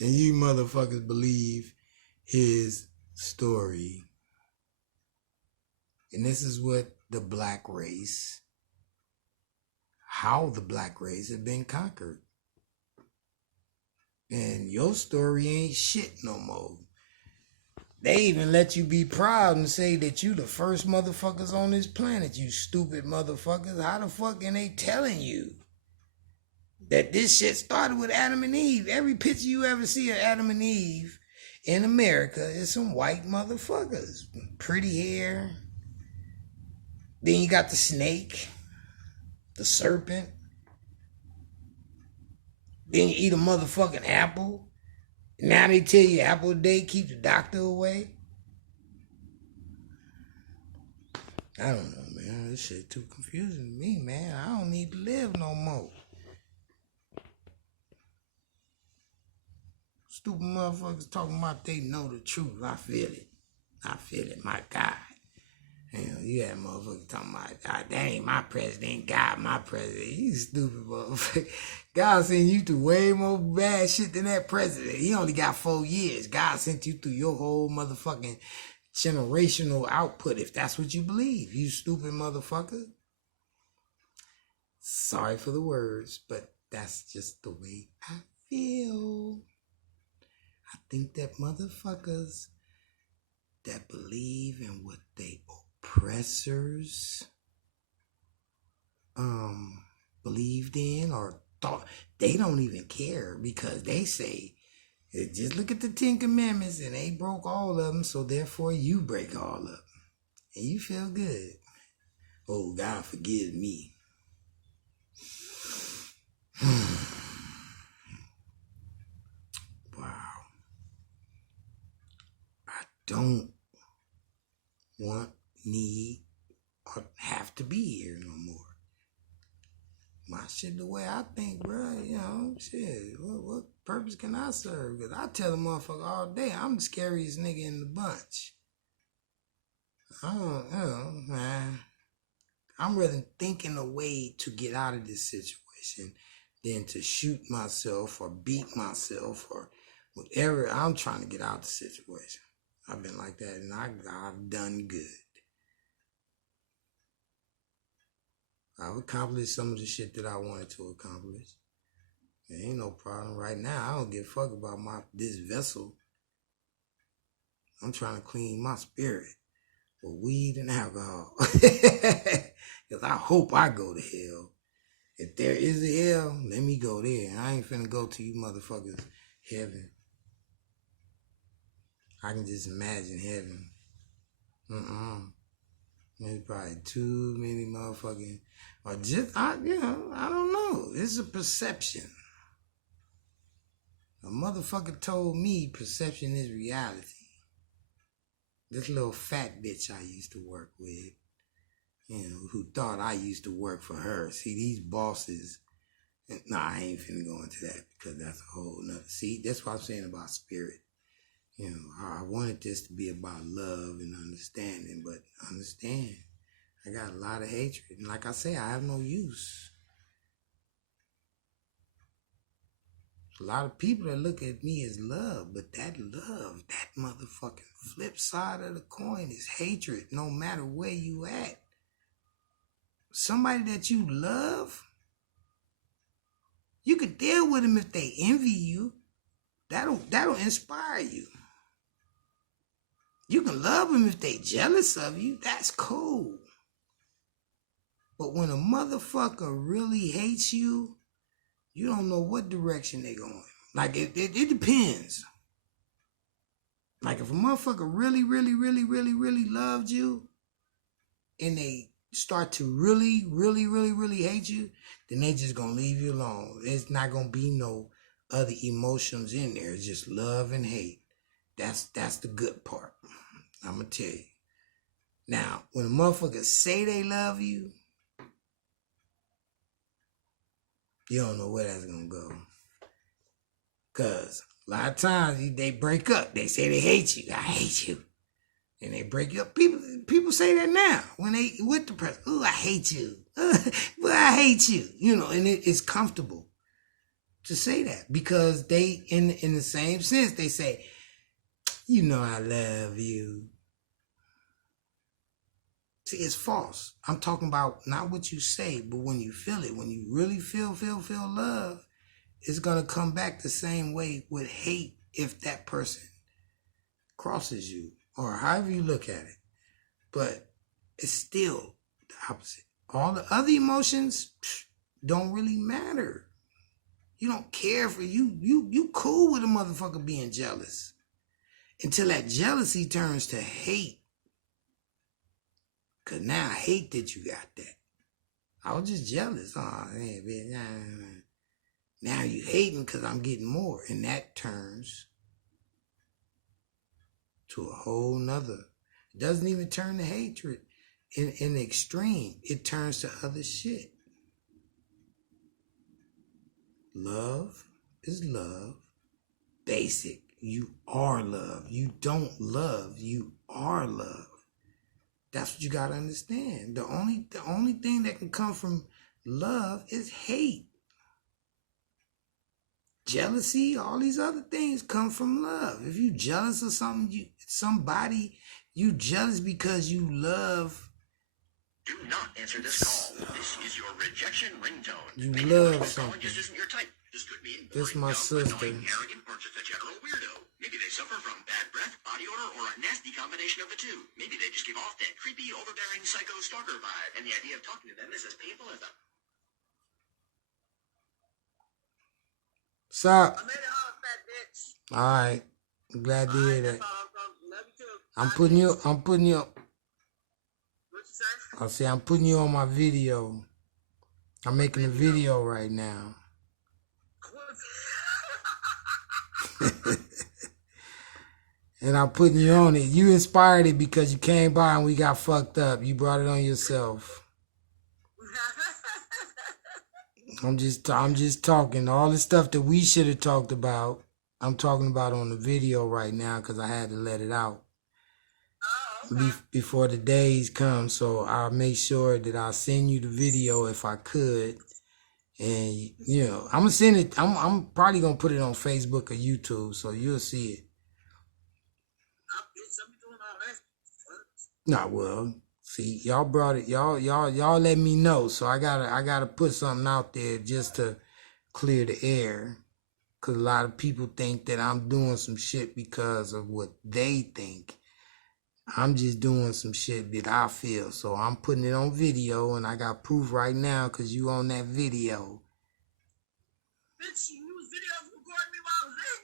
And you motherfuckers believe his story. And this is what the black race, how the black race had been conquered. And your story ain't shit no more. They even let you be proud and say that you the first motherfuckers on this planet, you stupid motherfuckers. How the fuck are they telling you that this shit started with Adam and Eve? Every picture you ever see of Adam and Eve in America is some white motherfuckers. Pretty hair. Then you got the snake, the serpent. Then you eat a motherfucking apple. Now they tell you apple a day keep the doctor away. I don't know, man. This shit too confusing to me, man. I don't need to live no more. Stupid motherfuckers talking about they know the truth. I feel it. I feel it, my God. Hell, you had motherfuckers talking about, that ain't my president, God my president. You stupid motherfucker. God sent you through way more bad shit than that president. He only got 4 years. God sent you through your whole motherfucking generational output, if that's what you believe, you stupid motherfucker. Sorry for the words, but that's just the way I feel. I think that motherfuckers that believe in what they oppressors believed in or thought, they don't even care, because they say, just look at the 10 Commandments and they broke all of them, so therefore you break all of them. And you feel good. Oh, God forgive me. don't want, need, or have to be here no more. My shit the way I think, bro, shit, what purpose can I serve? Because I tell a motherfucker all day, I'm the scariest nigga in the bunch. I don't, man. I'm rather thinking a way to get out of this situation than to shoot myself or beat myself or whatever. I'm trying to get out of the situation. I've been like that, and I've done good. I've accomplished some of the shit that I wanted to accomplish. There ain't no problem right now. I don't give a fuck about this vessel. I'm trying to clean my spirit with weed and alcohol. Because I hope I go to hell. If there is a hell, let me go there. I ain't finna go to you motherfuckers heaven. I can just imagine heaven. There's probably too many motherfucking, or just, I don't know. It's a perception. A motherfucker told me perception is reality. This little fat bitch I used to work with, who thought I used to work for her. See, these bosses, I ain't finna go into that because that's a whole nother. See, that's what I'm saying about spirit. I wanted this to be about love and understanding, but understand, I got a lot of hatred. And like I say, I have no use. A lot of people that look at me as love, but that love, that motherfucking flip side of the coin is hatred, no matter where you at. Somebody that you love, you could deal with them if they envy you. That'll inspire you. You can love them if they jealous of you. That's cool. But when a motherfucker really hates you, you don't know what direction they going. Like, it depends. Like, if a motherfucker really, really, really, really, really loved you, and they start to really, really, really, really hate you, then they just gonna leave you alone. There's not gonna be no other emotions in there. It's just love and hate. That's the good part. I'm gonna tell you. Now, when a motherfucker say they love you, you don't know where that's gonna go. Cause a lot of times they break up. They say they hate you. I hate you. And they break up. People say that now when they with the person. Oh, I hate you. Well, I hate you. And it's comfortable to say that because they, in the same sense, they say, I love you. See, it's false. I'm talking about not what you say, but when you feel it. When you really feel love, it's going to come back the same way with hate if that person crosses you or however you look at it. But it's still the opposite. All the other emotions don't really matter. You don't care for you cool with a motherfucker being jealous until that jealousy turns to hate. Cause now I hate that you got that. I was just jealous. Oh, man. Now you hating because I'm getting more. And that turns to a whole nother. It doesn't even turn to hatred in the extreme. It turns to other shit. Love is love. Basic. You are love. You don't love. You are love. That's what you gotta understand. The only thing that can come from love is hate. Jealousy, all these other things come from love. If you jealous of somebody, you jealous because you love. Do not answer this call. This is your rejection ringtone. You love something. Just isn't your type. This could mean this my sister. Annoying, arrogant, or just a general weirdo. Maybe they suffer from bad breath, body odor, or a nasty combination of the two. Maybe they just give off that creepy, overbearing, psycho stalker vibe, and the idea of talking to them is as painful as a... Sup? I made it home, fat bitch. Alright. I'm glad to hear that. Love you too. I'm putting you What you say? I'll say I'm putting you on my video. I'm making a video right now. And I'm putting you on it. You inspired it because you came by and we got fucked up. You brought it on yourself. I'm just talking. All the stuff that we should have talked about, I'm talking about on the video right now because I had to let it out before the days come. So I'll make sure that I'll send you the video if I could. And, you know, I'm going to send it. I'm probably going to put it on Facebook or YouTube so you'll see it. Nah, well, see, y'all brought it. Y'all let me know. So I gotta put something out there just to clear the air. Cause a lot of people think that I'm doing some shit because of what they think. I'm just doing some shit that I feel. So I'm putting it on video and I got proof right now cause you on that video. Bitch, you was video recording me while I was in.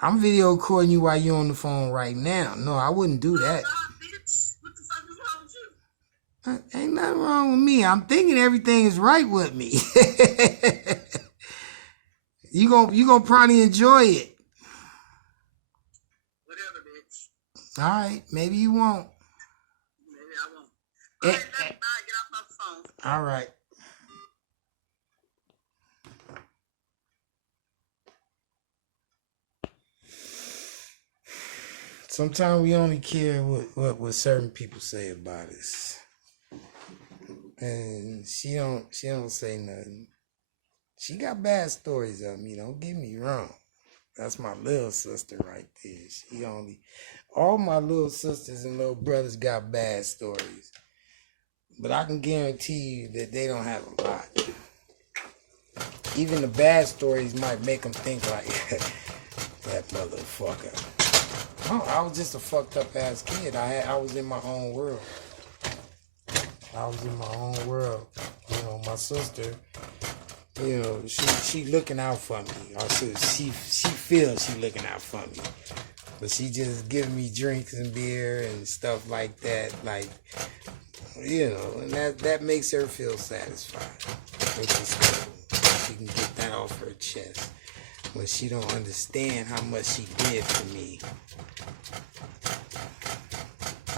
I'm video recording you while you're on the phone right now. No, I wouldn't do that. Ain't nothing wrong with me. I'm thinking everything is right with me. You gonna probably enjoy it. Whatever, bitch. All right, maybe you won't. Maybe I won't. All right, bye. Get off my phone. All right. Sometimes we only care what certain people say about us. And she don't say nothing. She got bad stories of me, don't get me wrong. That's my little sister right there. All my little sisters and little brothers got bad stories. But I can guarantee you that they don't have a lot. Even the bad stories might make them think like, that motherfucker. Oh, I was just a fucked up ass kid. I was in my own world. You know, my sister, you know, she looking out for me. Or she feels she looking out for me. But she just giving me drinks and beer and stuff like that. Like, you know, and that makes her feel satisfied. Which is cool. She can get that off her chest. When she don't understand how much she did for me.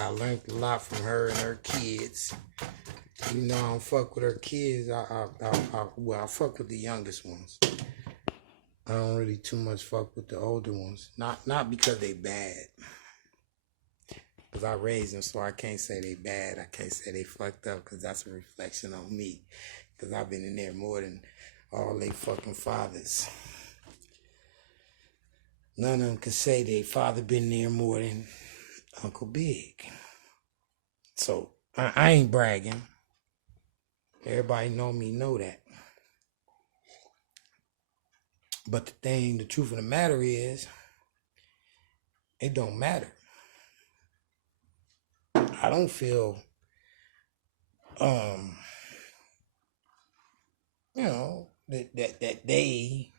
I learned a lot from her and her kids. Even though I don't fuck with her kids, I fuck with the youngest ones. I don't really too much fuck with the older ones. Not because they bad. Because I raised them, so I can't say they bad. I can't say they fucked up because that's a reflection on me. Because I've been in there more than all they fucking fathers. None of them can say their father been there more than Uncle Big. So, I ain't bragging. Everybody know me, know that. But the truth of the matter is, it don't matter. I don't feel, you know, that they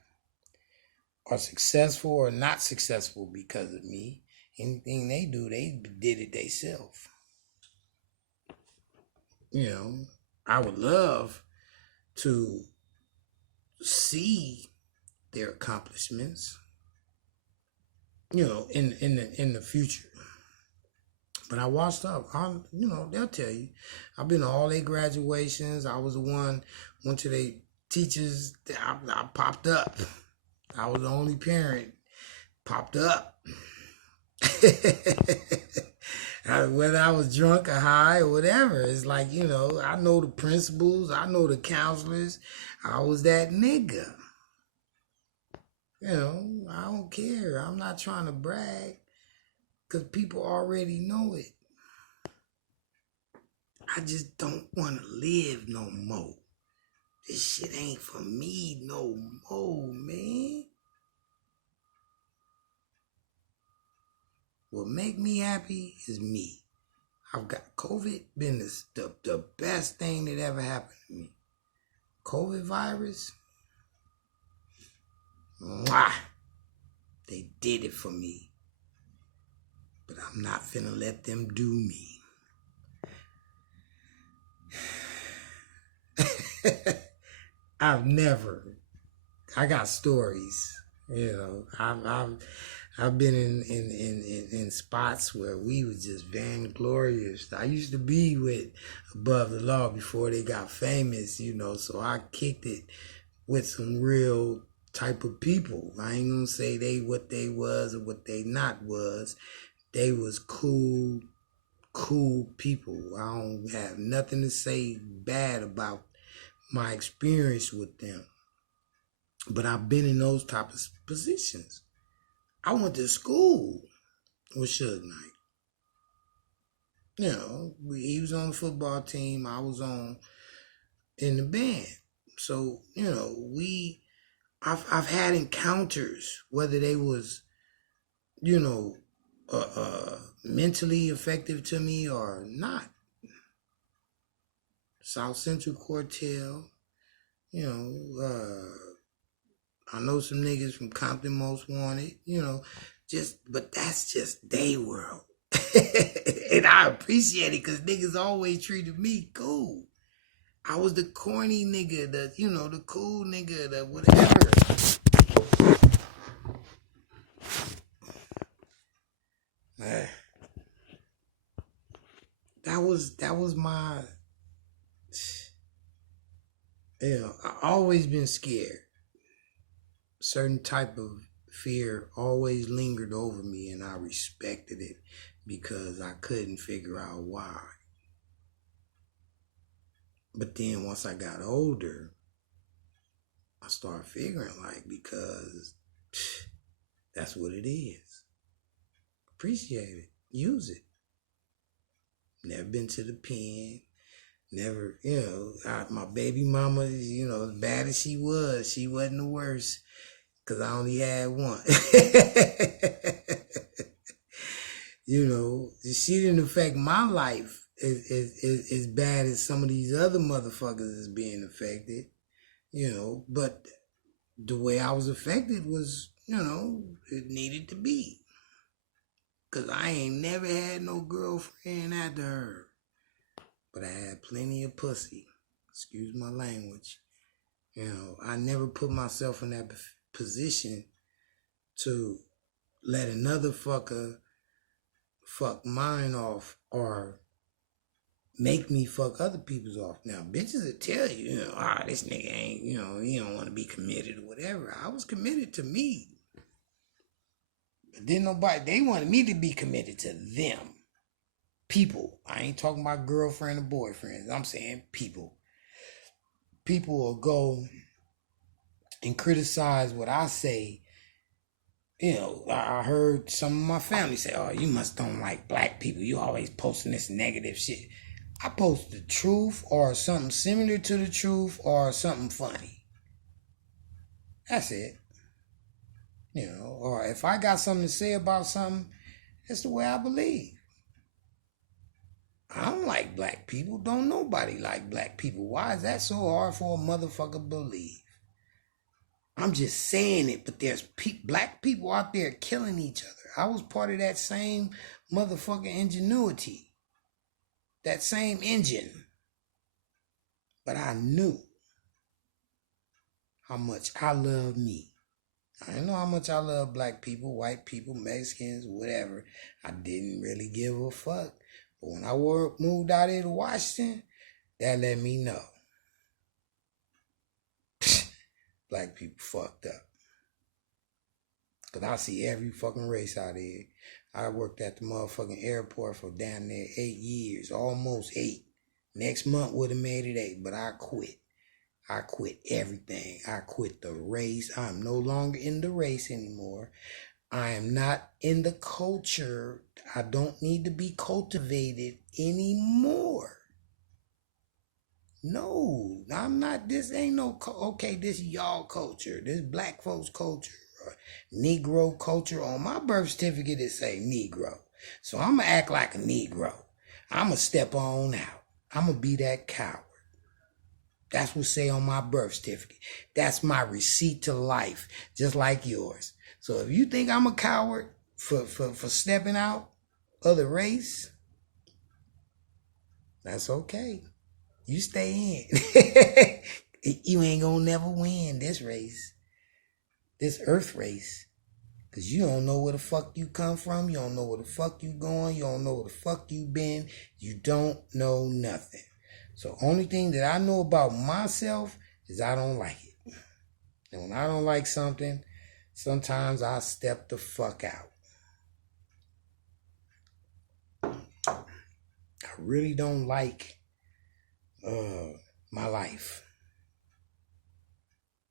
are successful or not successful because of me. Anything they do, they did it themselves. You know, I would love to see their accomplishments, you know, in the future. But I watched up. You know, they'll tell you. I've been to all their graduations. I was the one, went to their teachers. I popped up. I was the only parent popped up. Whether I was drunk or high or whatever. It's like, you know, I know the principals. I know the counselors. I was that nigga. You know, I don't care. I'm not trying to brag because people already know it. I just don't want to live no more. This shit ain't for me no more, man. What make me happy is me. I've got COVID, been the best thing that ever happened to me. COVID virus, mwah, they did it for me. But I'm not finna let them do me. I got stories, you know. I've been in spots where we was just vainglorious. I used to be with Above the Law before they got famous, so I kicked it with some real type of people. I ain't gonna say they what they was or what they not was. They was cool people. I don't have nothing to say bad about my experience with them. But I've been in those type of positions. I went to school with Suge Knight. He was on the football team. I was in the band. So, I've had encounters, whether they was, mentally effective to me or not. South Central Quartel, I know some niggas from Compton Most Wanted, but that's just they world. And I appreciate it because niggas always treated me cool. I was the corny nigga, the cool nigga, the whatever. Man. That was my, I always been scared. Certain type of fear always lingered over me, and I respected it because I couldn't figure out why. But then once I got older, I started figuring because that's what it is. Appreciate it. Use it. Never been to the pen. Never, my baby mama, as bad as she wasn't the worst. Because I only had one. She didn't affect my life as bad as some of these other motherfuckers is being affected. But the way I was affected was, it needed to be. Because I ain't never had no girlfriend after her. But I had plenty of pussy. Excuse my language. I never put myself in that position to let another fucker fuck mine off or make me fuck other people's off. Now, bitches will tell you, this nigga ain't, he don't want to be committed or whatever. I was committed to me. But then they wanted me to be committed to them. People. I ain't talking about girlfriend or boyfriends. I'm saying people. People will go and criticize what I say. I heard some of my family say, oh, you must don't like black people. You always posting this negative shit. I post the truth or something similar to the truth or something funny. That's it. Or if I got something to say about something, that's the way I believe. I don't like black people. Don't nobody like black people. Why is that so hard for a motherfucker to believe? I'm just saying it, but there's black people out there killing each other. I was part of that same motherfucking ingenuity. That same engine. But I knew how much I love me. I didn't know how much I love black people, white people, Mexicans, whatever. I didn't really give a fuck. But when I moved out here to Washington, that let me know. Black people fucked up. Because I see every fucking race out here. I worked at the motherfucking airport for damn near 8 years. Almost 8. Next month would have made it 8, but I quit. I quit everything. I quit the race. I'm no longer in the race anymore. I am not in the culture. I don't need to be cultivated anymore. No, I'm not. This ain't no, this y'all culture. This black folks culture or Negro culture. On my birth certificate, it say Negro. So I'm going to act like a Negro. I'm going to step on out. I'm going to be that coward. That's what say on my birth certificate. That's my receipt to life, just like yours. So if you think I'm a coward for stepping out of the race, that's okay. You stay in. You ain't gonna never win this race, this earth race. Because you don't know where the fuck you come from. You don't know where the fuck you going. You don't know where the fuck you been. You don't know nothing. So only thing that I know about myself is I don't like it. And when I don't like something, sometimes I step the fuck out. I really don't like my life.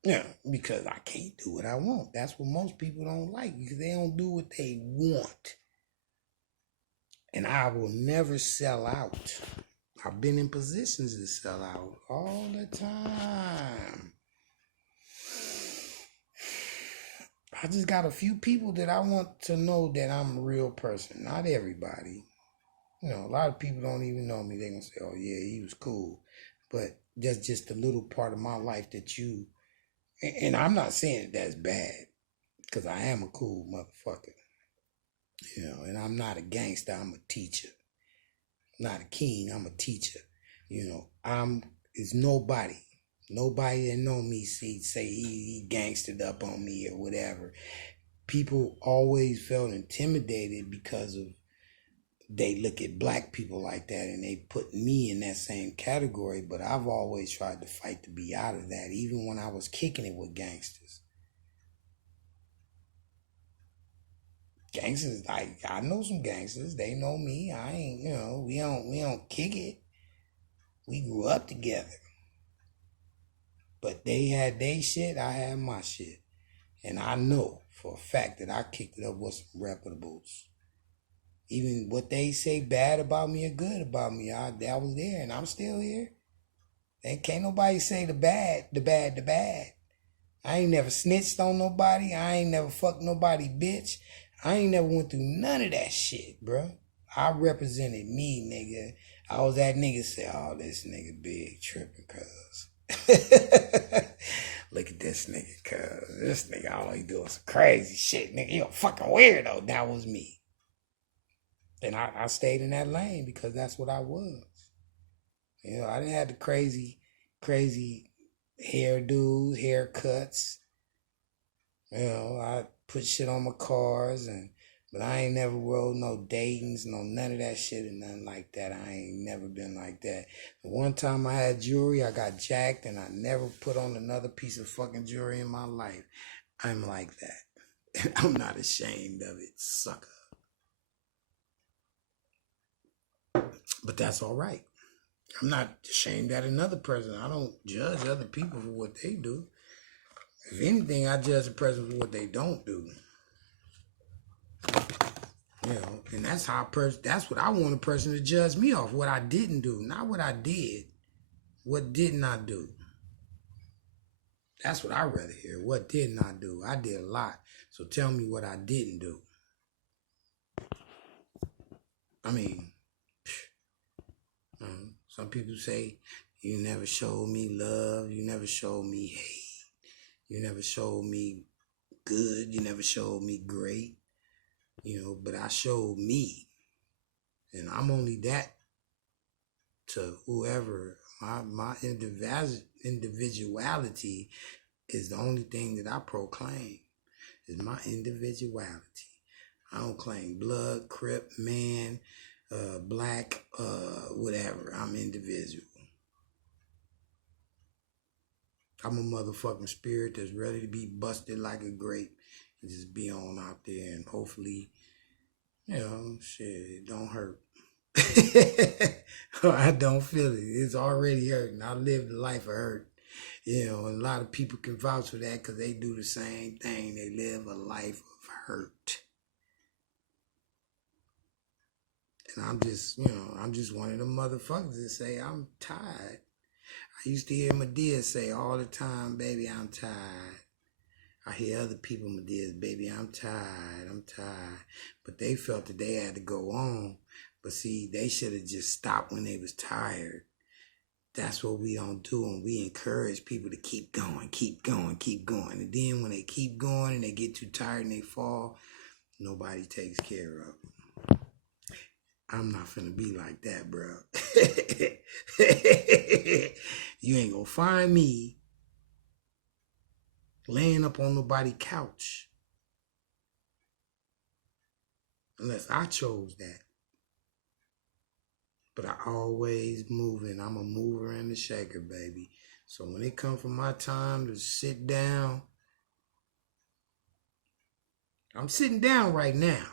Yeah, because I can't do what I want. That's what most people don't like, because they don't do what they want. And I will never sell out. I've been in positions to sell out all the time. I just got a few people that I want to know that I'm a real person. Not everybody. You know, a lot of people don't even know me. They're going to say, oh, yeah, he was cool. But that's just a little part of my life that you... And I'm not saying that's bad, because I am a cool motherfucker. You know, and I'm not a gangster. I'm a teacher. I'm not a king. I'm a teacher. You know, it's nobody. Nobody that know me say he gangstered up on me or whatever. People always felt intimidated because of they look at black people like that and they put me in that same category, but I've always tried to fight to be out of that, even when I was kicking it with gangsters. Gangsters, I know some gangsters, they know me. I ain't, you know, we don't kick it. We grew up together. But they had their shit, I had my shit. And I know for a fact that I kicked it up with some reputables. Even what they say bad about me or good about me, I was there and I'm still here. And can't nobody say the bad. I ain't never snitched on nobody. I ain't never fucked nobody, bitch. I ain't never went through none of that shit, bro. I represented me, nigga. I was that nigga say, oh, this nigga big tripping, cuz. Look at this nigga, cuz. This nigga, all he do is crazy shit, nigga. You a fucking weirdo. That was me. And I stayed in that lane because that's what I was. You know, I didn't have the crazy hairdos, haircuts. You know, I put shit on my cars, but I ain't never rode no Dayton's, none of that shit and nothing like that. I ain't never been like that. One time I had jewelry, I got jacked, and I never put on another piece of fucking jewelry in my life. I'm like that. And I'm not ashamed of it, sucker. But that's all right. I'm not ashamed at another person. I don't judge other people for what they do. If anything, I judge a person for what they don't do. You know, and that's what I want a person to judge me off, what I didn't do, not what I did. What didn't I do? That's what I'd rather hear. What didn't I do? I did a lot. So tell me what I didn't do. I mean, some people say, you never showed me love. You never showed me hate. You never showed me good. You never showed me great. You know, but I showed me. And I'm only that to whoever. My individuality is the only thing that I proclaim. Is my individuality. I don't claim blood, crip, man, black, whatever. I'm individual. I'm a motherfucking spirit that's ready to be busted like a grape and just be on out there, and hopefully, you know, shit, it don't hurt. I don't feel it. It's already hurting. I lived a life of hurt. You know, and a lot of people can vouch for that because they do the same thing. They live a life of hurt. And I'm just one of them motherfuckers that say, I'm tired. I used to hear Madea say all the time, baby, I'm tired. I hear other people, Madea, baby, I'm tired. But they felt that they had to go on. But see, they should have just stopped when they was tired. That's what we don't do, and we encourage people to keep going. And then when they keep going and they get too tired and they fall, nobody takes care of them. I'm not finna be like that, bro. You ain't gonna find me laying up on nobody's couch unless I chose that. But I always moving. I'm a mover and a shaker, baby. So when it comes for my time to sit down, I'm sitting down right now.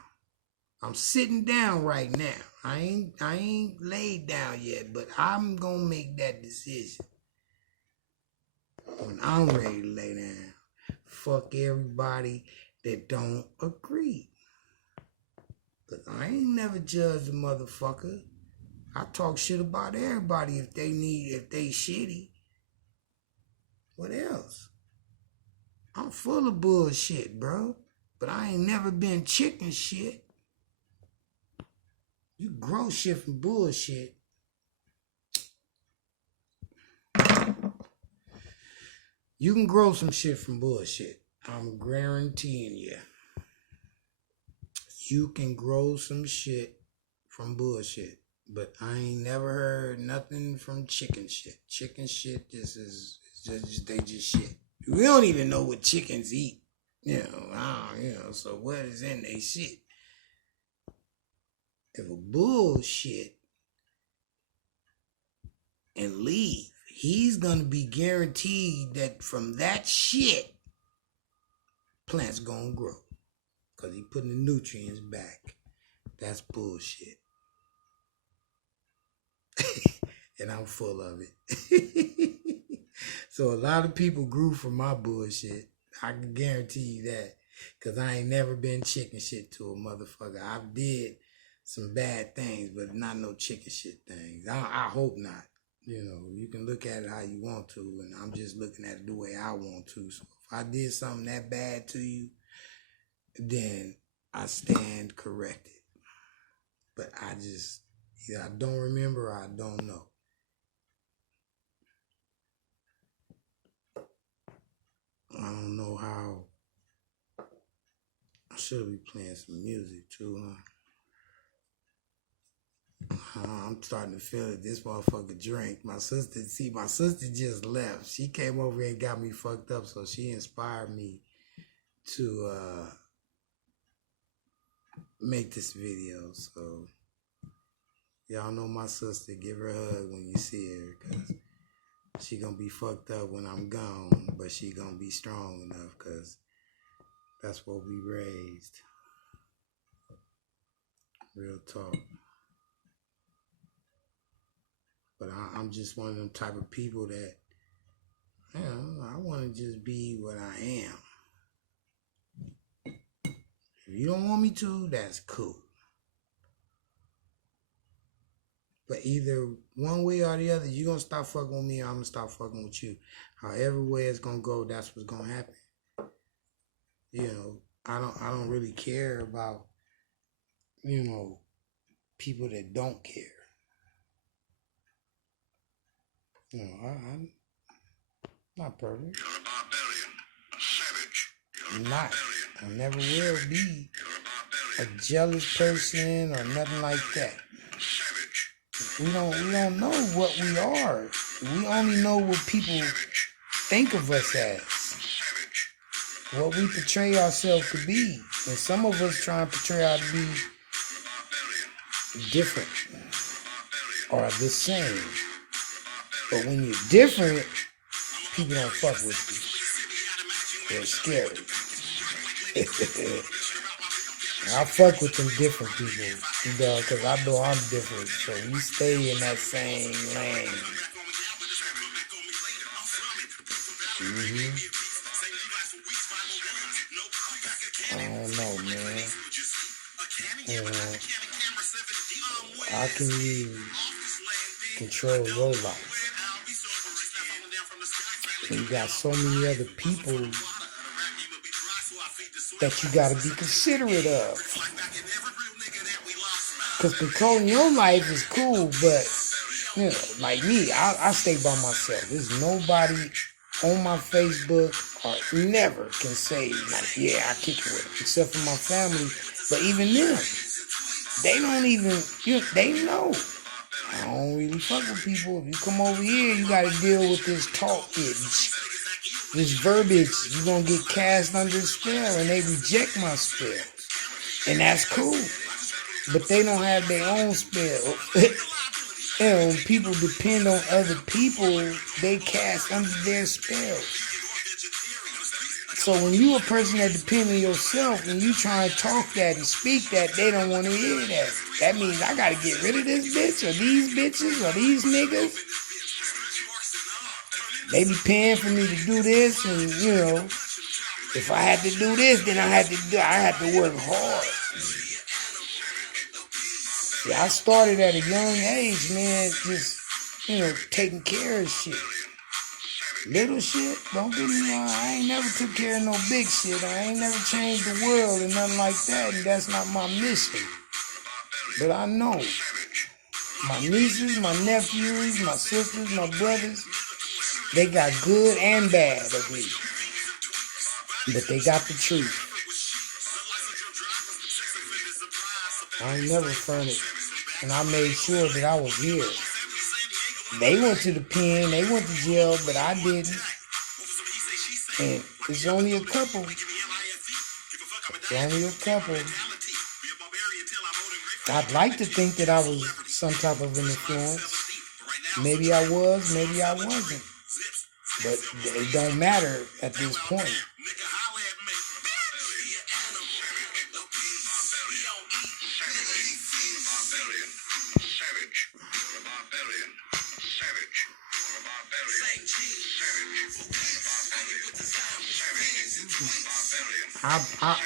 I'm sitting down right now. I ain't laid down yet, but I'm gonna make that decision when I'm ready to lay down. Fuck everybody that don't agree. Cause I ain't never judged a motherfucker. I talk shit about everybody if they shitty. What else? I'm full of bullshit, bro. But I ain't never been chicken shit. You grow shit from bullshit. You can grow some shit from bullshit. I'm guaranteeing you. You can grow some shit from bullshit. But I ain't never heard nothing from chicken shit. Chicken shit, they just shit. We don't even know what chickens eat. So what is in they shit? If a bullshit and leave, he's gonna be guaranteed that from that shit, plants gonna grow. Cause he putting the nutrients back. That's bullshit. And I'm full of it. So a lot of people grew from my bullshit. I can guarantee you that. Cause I ain't never been chicken shit to a motherfucker. I did some bad things, but not no chicken shit things. I hope not. You can look at it how you want to, and I'm just looking at it the way I want to. So if I did something that bad to you, then I stand corrected. But either I don't remember or I don't know. I don't know how. I should be playing some music too, huh? I'm starting to feel it. This motherfucker drink. My sister just left. She came over and got me fucked up, so she inspired me to make this video. So y'all know my sister. Give her a hug when you see her, because she gonna be fucked up when I'm gone, but she gonna be strong enough, because that's what we raised. Real talk. But I'm just one of them type of people that, I want to just be what I am. If you don't want me to, that's cool. But either one way or the other, you're going to stop fucking with me or I'm going to stop fucking with you. However way it's going to go, that's what's going to happen. I don't really care about, people that don't care. I'm not perfect. You're a barbarian, a savage. You're a not. barbarian. I never will be a jealous person or nothing like that. We don't know what we are. We only know what people think of us as. What we portray ourselves to be. And some of us try and portray out to be different or the same. But when you're different, people don't fuck with you. They're scared. I fuck with them different people, because I know I'm different. So we stay in that same lane. I don't know, man. How can you control your life? And you got so many other people that you got to be considerate of. Because controlling your life is cool, but, like me, I stay by myself. There's nobody on my Facebook or never can say, like, yeah, I kick it with them, except for my family. But even them, they don't even, they know. I don't really fuck with people. If you come over here, you got to deal with this talkage, this verbiage. You're going to get cast under a spell, and they reject my spell. And that's cool. but they don't have their own spell. And when people depend on other people, they cast under their spell. So when you a person that depends on yourself and you try to talk that and speak that, they don't want to hear that. That means I got to get rid of this bitch or these bitches or these niggas. They be paying for me to do this, and you know, if I had to do this, then I had to work hard. See, I started at a young age, man, just, you know, taking care of shit. Little shit, don't get me wrong, I ain't never took care of no big shit. I ain't never changed the world and nothing like that, and that's not my mission. But I know my nieces, my nephews, my sisters, my brothers, they got good and bad of me. But they got the truth. I ain't never fronted, and I made sure that I was here. They went to the pen, they went to jail, but I didn't. And it's only a couple. It's only a couple. I'd like to think that I was some type of an influence. Maybe I was, maybe I wasn't. But it don't matter at this point.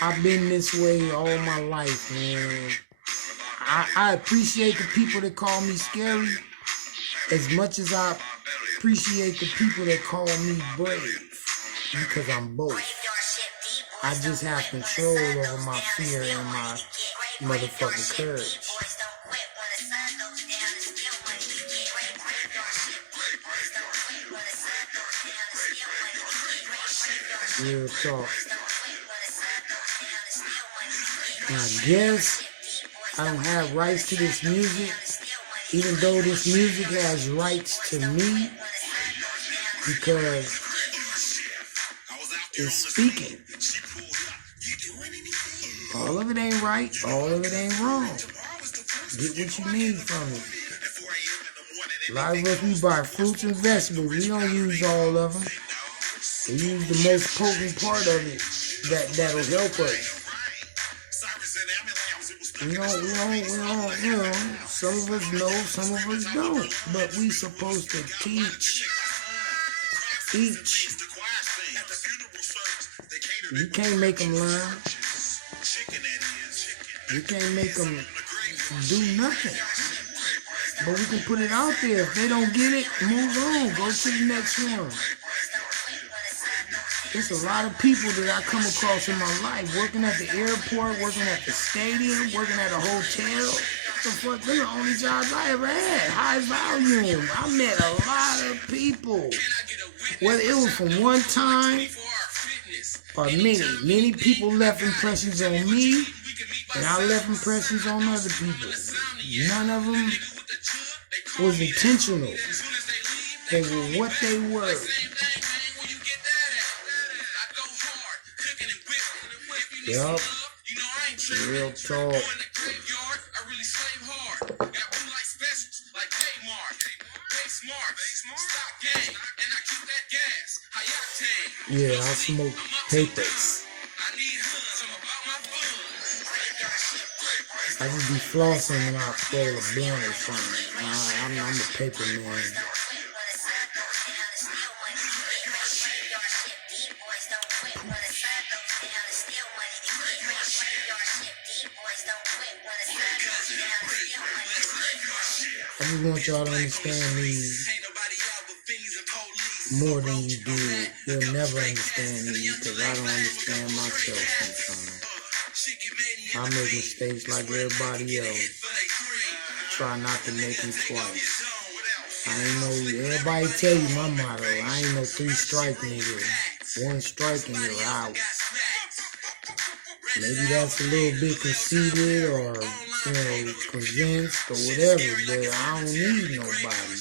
I've been this way all my life, man. I appreciate the people that call me scary as much as I appreciate the people that call me brave, because I'm both. I just have control over my fear and my motherfucking courage. Real talk. And I guess I don't have rights to this music, even though this music has rights to me, because it's speaking. All of it ain't right, all of it ain't wrong. Get what you need from it. A lot of us, we buy fruits and vegetables. We don't use all of them. We use the most potent part of it that'll help us. We don't, some of us know, some of us don't. But we supposed to teach. You can't make them learn. You can't make them do nothing. But we can put it out there. If they don't get it, move on. Go to the next one. There's a lot of people that I come across in my life, working at the airport, working at the stadium, working at a hotel. What the fuck? They're the only jobs I ever had. High volume. I met a lot of people. Whether it was from one time or many people left impressions on me, and I left impressions on other people. None of them was intentional. They were what they were. Yup. Real talk. Yeah, I smoke papers. I just be flossing when I roll a blunt or something. I'm a paper man. I just want y'all to understand me more than you do. You'll never understand me because I don't understand myself sometimes. I make mistakes like everybody else. Try not to make them twice. I ain't know, everybody tell you my motto. I ain't no 3-strike nigga. 1 strike and you're out. Maybe that's a little bit conceited or, convinced or whatever, but I don't need nobody.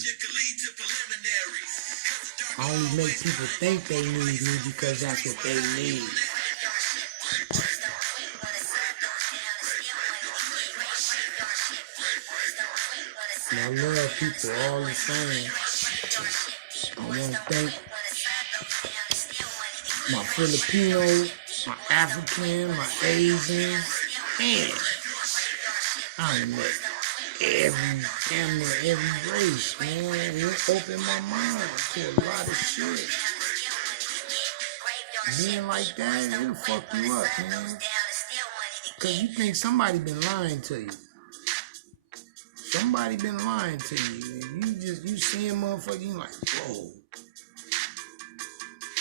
I only make people think they need me because that's what they need. And I love people all the same. I want to thank my Filipino, my African, my Asian, and I met damn near every race, man. It opened my mind to a lot of shit. Being like that, it'll fuck you up, man. Because you think somebody been lying to you. Somebody been lying to you. And you seeing motherfuckers, you like, whoa.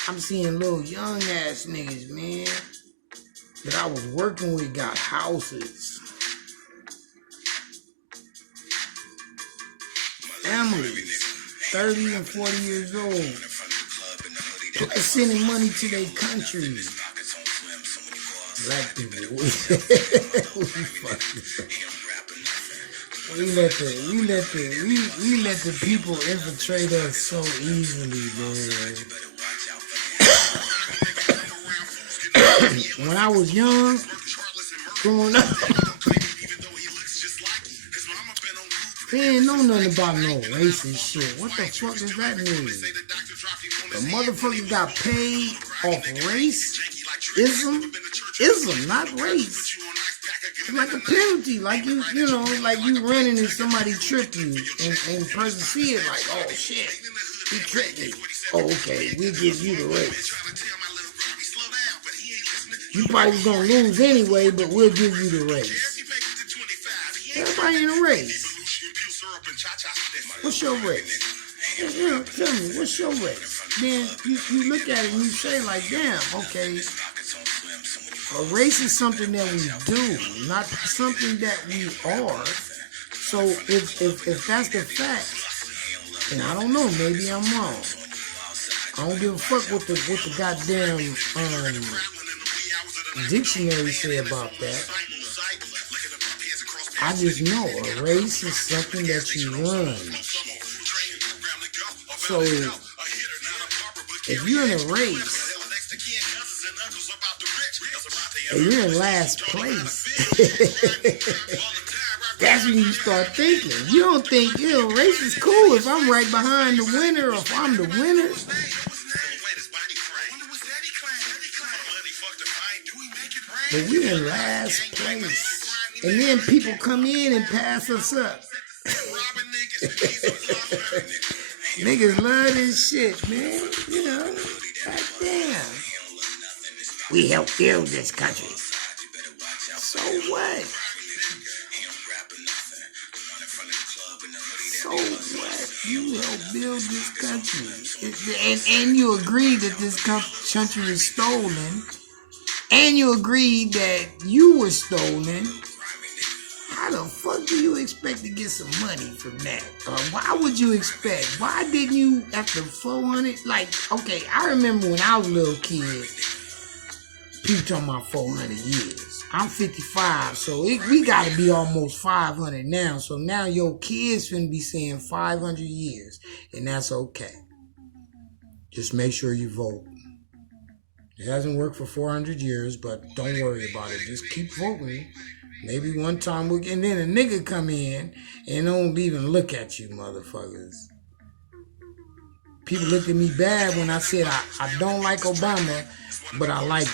I'm seeing little young ass niggas, man, that I was working with got houses. Families, 30 and 40 years old, sending money to their country. Black people, we let the people infiltrate us so easily, man. When I was young, growing up, they didn't know nothing about no racist shit. What the fuck does that mean? The motherfucker got paid off race? Ism, not race. It's like a penalty, like you know, like you running and somebody trip you, and the person see it like, oh shit, he tripped me. Oh, okay, we'll give you the race. You probably gonna lose anyway, but we'll give you the race. Everybody in a race. What's your race? You know, tell me, what's your race? Then you look at it and you say like, damn, okay, a race is something that we do, not something that we are. So if that's the fact, then I don't know, maybe I'm wrong. I don't give a fuck what the goddamn dictionary say about that. I just know a race is something that you run. So if you're in a race and you're in last place, that's when you start thinking. You don't think, race is cool if I'm right behind the winner or if I'm the winner. But we in last place. And then people come in and pass us up. Niggas love this shit, man. You know, goddamn. We help build this country. So what? So what? You help build this country. And you agree that this country is stolen. And you agreed that you were stolen. How the fuck do you expect to get some money from that? Why would you expect? Why didn't you, after 400? Like, okay, I remember when I was a little kid, people talking about 400 years. I'm 55, so we gotta be almost 500 now. So now your kids finna be saying 500 years, and that's okay. Just make sure you vote. It hasn't worked for 400 years, but don't worry about it. Just keep voting. Maybe one time and then a nigga come in and don't even look at you, motherfuckers. People looked at me bad when I said I don't like Obama, but I like